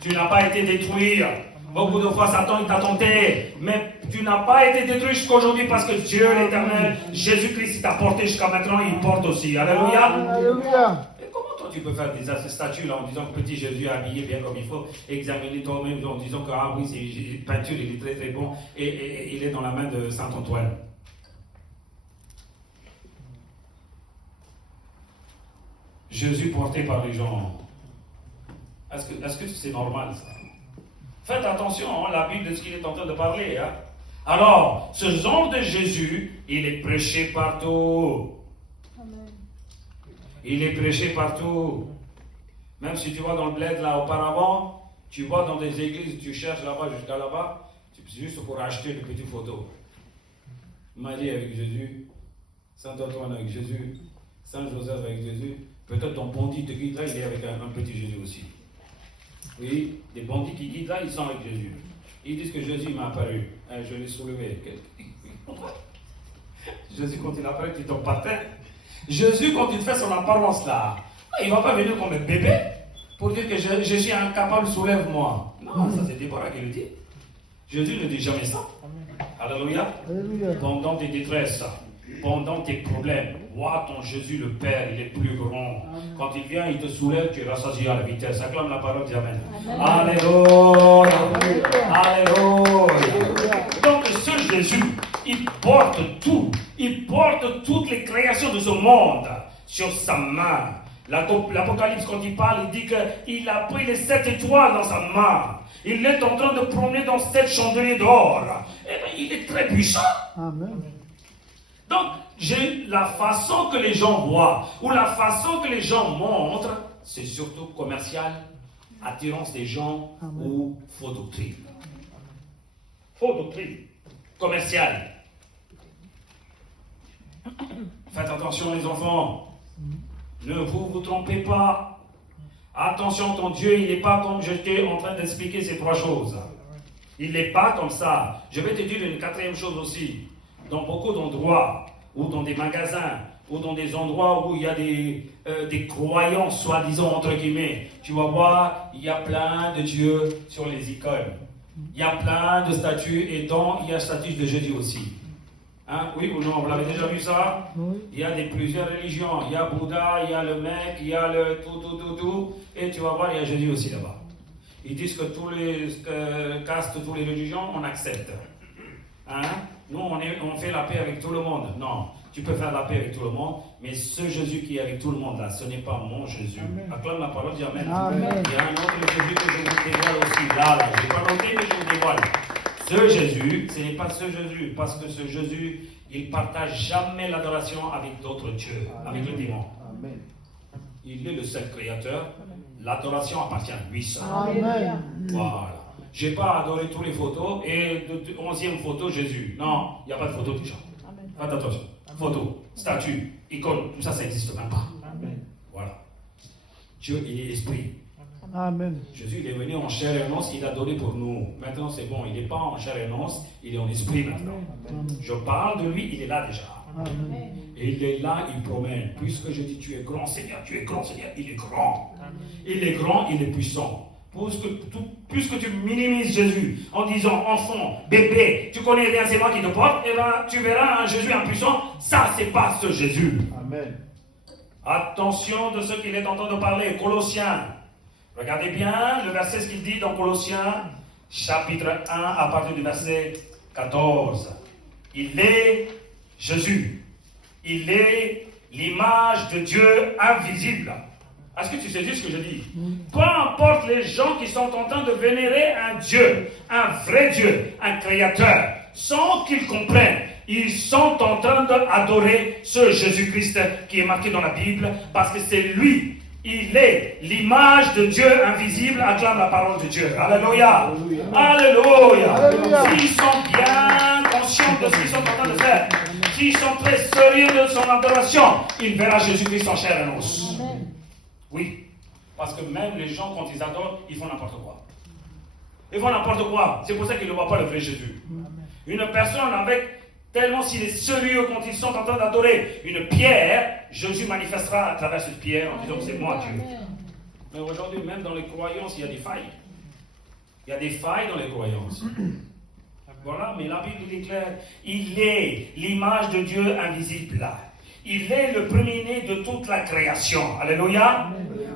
tu n'as pas été détruit. Beaucoup de fois, Satan, il t'a tenté, mais tu n'as pas été détruit jusqu'à aujourd'hui parce que Dieu, l'Éternel, Jésus-Christ, t'a porté jusqu'à maintenant, il porte aussi. Alléluia. Alléluia. Et comment toi tu peux faire des statues là en disant que petit Jésus est habillé bien comme il faut, examiner toi-même en disant que ah oui, c'est peinture, il est très très bon et il est dans la main de Saint-Antoine. Jésus porté par les gens. Est-ce que c'est normal ça? Faites attention à la Bible de ce qu'il est en train de parler. Hein? Alors, ce genre de Jésus, il est prêché partout. Il est prêché partout. Même si tu vas dans le bled là auparavant, tu vas dans des églises, tu cherches là-bas jusqu'à là-bas, c'est juste pour acheter une petite photo. Marie avec Jésus, Saint-Antoine avec Jésus, Saint-Joseph avec Jésus. Peut-être ton bandit te guide là, il est avec un petit Jésus aussi. Oui, des bandits qui guident là, ils sont avec Jésus. Ils disent que Jésus m'a apparu. Je l'ai soulevé. Jésus, quand il apparaît, tu tombes par terre. Jésus, quand il fait son apparence là, il ne va pas venir comme un bébé pour dire que je suis incapable, soulève-moi. Non, ça c'est Déborah qui le dit. Jésus ne dit jamais ça. Alléluia. Pendant tes détresses, pendant tes problèmes, vois ton Jésus le Père, il est plus grand. Quand il vient, il te soulève, tu es rassasié à la vitesse. Acclame la parole, dis Amen. Alléluia. Alléluia. Donc ce Jésus, il porte tout. Il porte toutes les créations de ce monde sur sa main. L'Apocalypse, quand il parle, il dit qu'il a pris les 7 étoiles dans sa main. Il est en train de promener dans 7 chandeliers d'or. Eh bien, il est très puissant. Amen. Donc, la façon que les gens voient, ou la façon que les gens montrent, c'est surtout commercial, attirance des gens, ou faux doctrine. Faux doctrine. Commercial. Faites attention les enfants. Ne vous trompez pas. Attention, ton Dieu, il n'est pas comme j'étais en train d'expliquer ces 3 choses. Il n'est pas comme ça. Je vais te dire une 4e chose aussi. Dans beaucoup d'endroits, ou dans des magasins, ou dans des endroits où il y a des croyants, soi-disant, entre guillemets, tu vas voir, il y a plein de dieux sur les icônes. Il y a plein de statues, et donc il y a statue de Jésus aussi. Hein? Oui ou non, vous l'avez déjà vu ça? Oui. Il y a plusieurs religions. Il y a Bouddha, il y a le mec, il y a le tout. Et tu vas voir, il y a Jésus aussi là-bas. Ils disent que tous les castes, toutes les religions, on accepte. Hein? Nous, on fait la paix avec tout le monde. Non. tu peux faire la paix avec tout le monde, mais ce Jésus qui est avec tout le monde là, ce n'est pas mon Jésus. Amen. Acclame la parole, dis Amen. Amen. Il y a un autre Jésus que je vous dévoile aussi. Là, je n'ai pas noté, mais je vous dévoile. Ce Jésus, ce n'est pas ce Jésus, parce que ce Jésus, il ne partage jamais l'adoration avec d'autres dieux, avec le démon. Amen. Il est le seul créateur. L'adoration appartient à lui seul. Amen. Voilà. Je n'ai pas adoré toutes les photos et de 11e photo, Jésus. Non, il n'y a pas de photo déjà. Faites attention. Photo, statue, icône, tout ça, ça n'existe même pas. Amen. Voilà. Dieu, il est esprit. Amen. Jésus, il est venu en chair et en os, il a donné pour nous. Maintenant, c'est bon, il n'est pas en chair et en os, il est en esprit maintenant. Je parle de lui, il est là déjà. Amen. Et il est là, il promène. Puisque je dis, tu es grand Seigneur, il est grand. Il est grand, il est puissant. Puisque tu minimises Jésus en disant enfant, bébé, tu connais rien, c'est moi qui te porte, et bien tu verras un Jésus impuissant. Ça, c'est pas ce Jésus. Amen. Attention de ce qu'il est en train de parler. Colossiens. Regardez bien le verset, ce qu'il dit dans Colossiens, chapitre 1, à partir du verset 14. Il est Jésus. Il est l'image de Dieu invisible. Est-ce que tu sais juste ce que je dis? Peu importe les gens qui sont en train de vénérer un Dieu, un vrai Dieu, un créateur, sans qu'ils comprennent, ils sont en train d'adorer ce Jésus-Christ qui est marqué dans la Bible, parce que c'est lui. Il est l'image de Dieu invisible, acclame la parole de Dieu. Alléluia. Alléluia. Alléluia. S'ils sont bien conscients de ce qu'ils sont en train de faire, s'ils sont très sérieux de son adoration, ils verront Jésus-Christ en chair et en os. Oui, parce que même les gens, quand ils adorent, ils font n'importe quoi. Ils font n'importe quoi. C'est pour ça qu'ils ne voient pas le vrai Jésus. Une personne avec, tellement s'il est sérieux quand ils sont en train d'adorer une pierre, Jésus manifestera à travers cette pierre en disant que c'est moi Dieu. Mais aujourd'hui, même dans les croyances, il y a des failles. Il y a des failles dans les croyances. Voilà, mais la Bible déclare, il est l'image de Dieu invisible. Il est le premier-né de toute la création. Alléluia.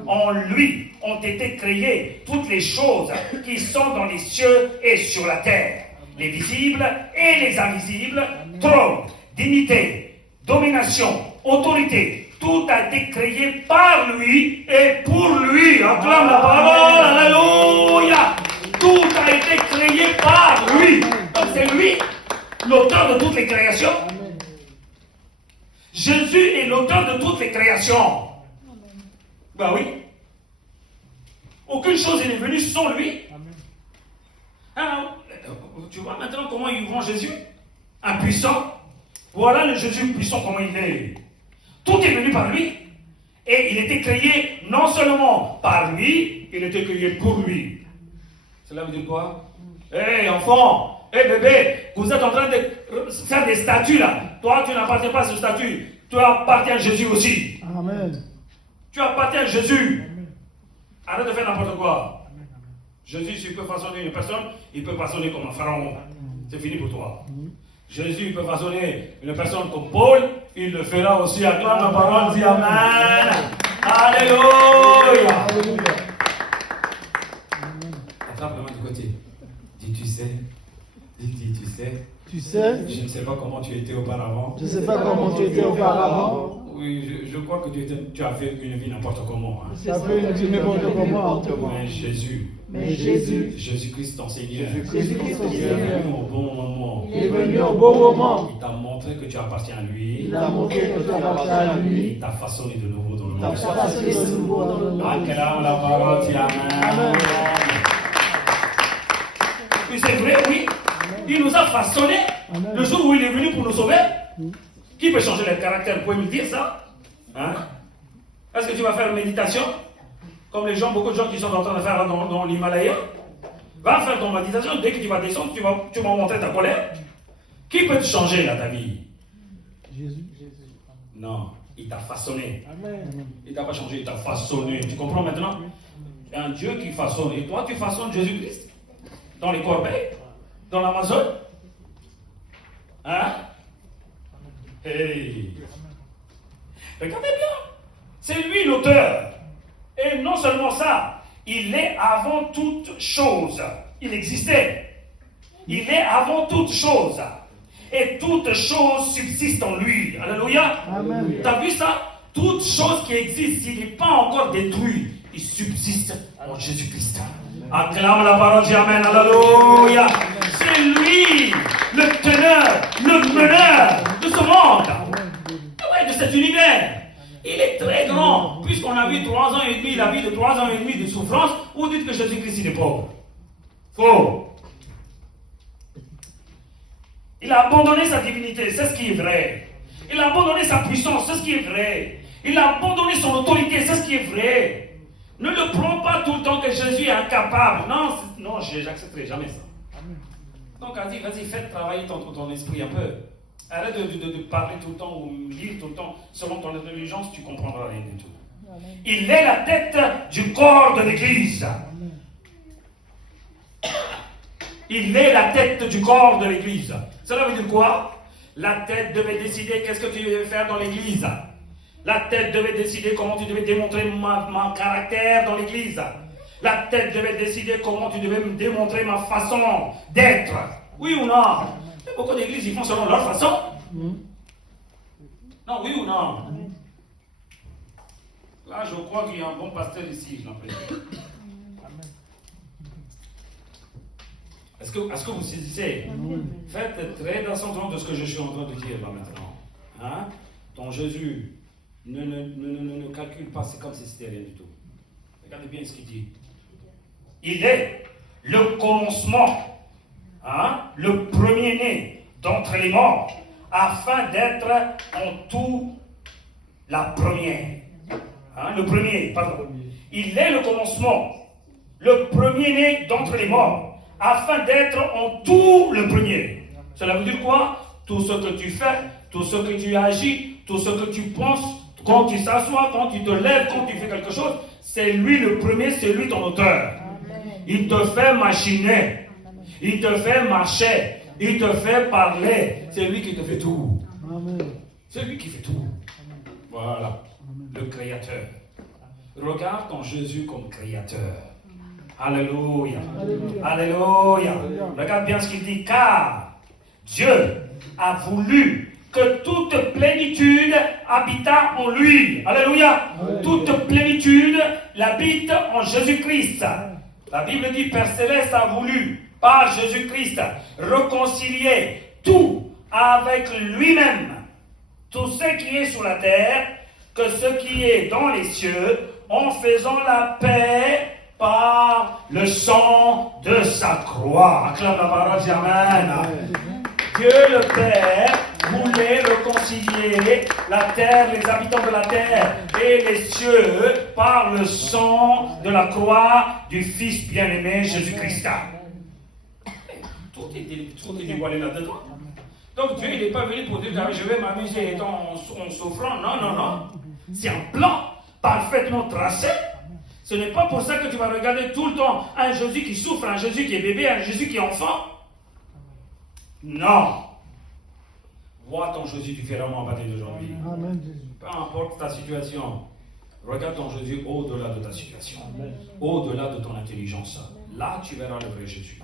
En lui ont été créées toutes les choses qui sont dans les cieux et sur la terre. Les visibles et les invisibles, trône, dignité, domination, autorité. Tout a été créé par lui et pour lui. Acclame la parole. Alléluia. Tout a été créé par lui. Donc c'est lui, l'auteur de toutes les créations. Jésus est l'auteur de toutes les créations. Ben oui. Aucune chose n'est venue sans lui. Alors, tu vois maintenant comment ils voient Jésus? Impuissant. Voilà le Jésus puissant, comment il est. Tout est venu par lui. Et il était créé non seulement par lui, il était créé pour lui. Cela veut dire quoi? Hé enfant, hé bébé, vous êtes en train de faire des statues là. Toi, tu n'appartiens pas à ce statut. Tu appartiens à Jésus aussi. Amen. Tu appartiens à Jésus. Arrête de faire n'importe quoi. Jésus, s'il peut façonner une personne, il peut façonner comme un pharaon. C'est fini pour toi. Jésus, il peut façonner une personne comme Paul, il le fera aussi. Acclame la parole, dis Amen. Alléluia. Alléluia. Attrape la main du côté. Dis, tu sais. Dis, tu sais. Tu sais, Je ne sais pas comment tu étais auparavant. je ne sais pas comment tu étais auparavant. Oui, je crois que tu as fait une vie n'importe comment. Hein. Ça fait une n'importe comment. Mais Jésus, Jésus-Christ ton Seigneur, Jésus-Christ ton il est Seigneur, venu au bon moment. il est venu au bon moment. Il t'a montré que tu appartiens à lui. Il a montré que tu appartiens à lui. Il t'a façonné de nouveau dans le Il t'a monde. façonné de nouveau dans le monde. Acclame la parole, dis Amen. Oui, c'est vrai, oui. Il nous a façonné Amen. le jour où il est venu pour nous sauver. Qui peut changer le caractère? Vous pouvez me dire ça? Hein? Est-ce que tu vas faire une méditation? Comme beaucoup de gens qui sont en train de faire là dans l'Himalaya. Va faire ton méditation. Dès que tu vas descendre, tu vas montrer ta colère. Qui peut te changer là, ta vie? Jésus. Non, il t'a façonné. Amen. Il t'a pas changé, il t'a façonné. Tu comprends maintenant? Il y a un Dieu qui façonne. Et toi, tu façonnes Jésus-Christ? Dans les corbeilles? Dans l'Amazon? Hein? Hey! Regardez bien! C'est lui l'auteur. Et non seulement ça, il est avant toute chose. Il existait. Il est avant toute chose. et toutes choses subsistent en lui. Alléluia. Amen. Tu as vu ça? Toute chose qui existe, s'il n'est pas encore détruit, il subsiste en Jésus-Christ. Acclame la parole, dis Amen. Alléluia. C'est lui, le teneur, le meneur de ce monde. Ouais, de cet univers. Il est très grand. Puisqu'on a vu 3 ans et demi, la vie de 3 ans et demi de souffrance, vous dites que Jésus-Christ il est pauvre. Faux. Il a abandonné sa divinité, c'est ce qui est vrai. Il a abandonné sa puissance, c'est ce qui est vrai. Il a abandonné son autorité, c'est ce qui est vrai. Ne le prends pas tout le temps que Jésus est incapable. Non, non, je n'accepterai jamais ça. Donc, vas-y, fais travailler ton esprit un peu. Arrête de parler tout le temps ou lire tout le temps selon ton intelligence, tu ne comprendras rien du tout. Il est la tête du corps de l'Église. Il est la tête du corps de l'Église. Cela veut dire quoi? La tête devait décider qu'est-ce que tu devais faire dans l'Église. La tête devait décider comment tu devais démontrer mon caractère dans l'Église. La tête devait décider comment tu devais me démontrer ma façon d'être. Oui ou non? Et beaucoup d'églises, ils font selon leur façon. Non, oui ou non? Là, je crois qu'il y a un bon pasteur ici, je l'en prie. Est-ce que vous saisissez? Faites très attention de ce que je suis en train de dire là maintenant. Hein? Ton Jésus ne calcule pas, c'est comme si c'était rien du tout. Regardez bien ce qu'il dit. Il est le commencement, hein, le premier-né d'entre les morts, afin d'être en tout la première. Hein, le premier, pardon. Il est le commencement, le premier-né d'entre les morts, afin d'être en tout le premier. Cela veut dire quoi? Tout ce que tu fais, tout ce que tu agis, tout ce que tu penses, quand tu s'assois, quand tu te lèves, quand tu fais quelque chose, c'est lui le premier, c'est lui ton auteur. Il te fait machiner, il te fait marcher, il te fait parler. C'est lui qui te fait tout. C'est lui qui fait tout. Voilà, le Créateur. Regarde ton Jésus comme Créateur. Alléluia. Alléluia. Regarde bien ce qu'il dit. Car Dieu a voulu que toute plénitude habita en lui. Alléluia. Toute plénitude l'habite en Jésus-Christ. La Bible dit, Père Céleste a voulu, par Jésus-Christ, réconcilier tout avec lui-même, tout ce qui est sur la terre, que ce qui est dans les cieux, en faisant la paix par le sang de sa croix. Acclame la parole, dis Amen. Dieu le Père voulait réconcilier la terre, les habitants de la terre et les cieux par le sang de la croix du Fils bien-aimé Jésus-Christ. Tout est dévoilé là-dedans. Donc Dieu n'est pas venu pour dire je vais m'amuser en souffrant. Non, non, non. C'est un plan parfaitement tracé. Ce n'est pas pour ça que tu vas regarder tout le temps un Jésus qui souffre, un Jésus qui est bébé, un Jésus qui est enfant. Non. Vois ton Jésus différemment à partir d'aujourd'hui. Peu importe ta situation, regarde ton Jésus au-delà de ta situation, au-delà de ton intelligence. Là, tu verras le vrai Jésus.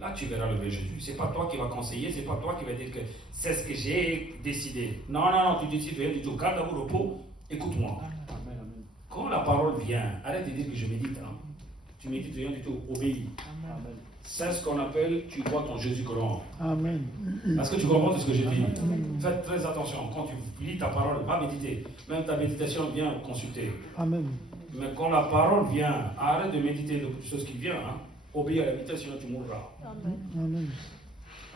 Là, tu verras le vrai Jésus. Ce n'est pas toi qui vas conseiller, ce n'est pas toi qui vas dire que c'est ce que j'ai décidé. Non, non, non, tu décides rien du tout. Garde au repos, écoute-moi. Quand la parole vient, arrête de dire que je médite. Hein. Tu médites rien du tout, obéis. C'est ce qu'on appelle, tu vois ton Jésus grand. Amen. Est-ce que tu comprends ce que je dis? Faites très attention. Quand tu lis ta parole, va méditer. Même ta méditation, viens consulter. Amen. Mais quand la parole vient, arrête de méditer de choses qui viennent. Hein. Obéis à la méditation, sinon tu mourras. Amen.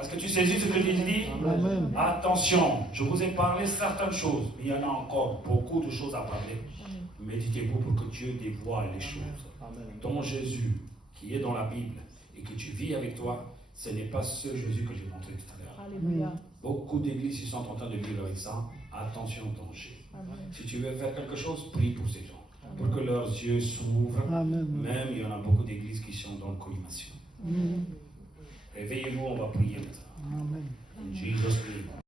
Est-ce que tu saisis ce que je dis? Amen. Attention, je vous ai parlé certaines choses, mais il y en a encore beaucoup de choses à parler. Méditez-vous pour que Dieu dévoile les choses. Ton Jésus qui est dans la Bible et que tu vis avec toi, ce n'est pas ce Jésus que j'ai montré tout à l'heure. Beaucoup d'églises sont en train de vivre avec ça. Attention au danger. Si tu veux faire quelque chose, prie pour ces gens. Pour que leurs yeux s'ouvrent. Même il y en a beaucoup d'églises qui sont dans le colimation. Réveillez-vous, on va prier maintenant. Amen. In Jesus' name.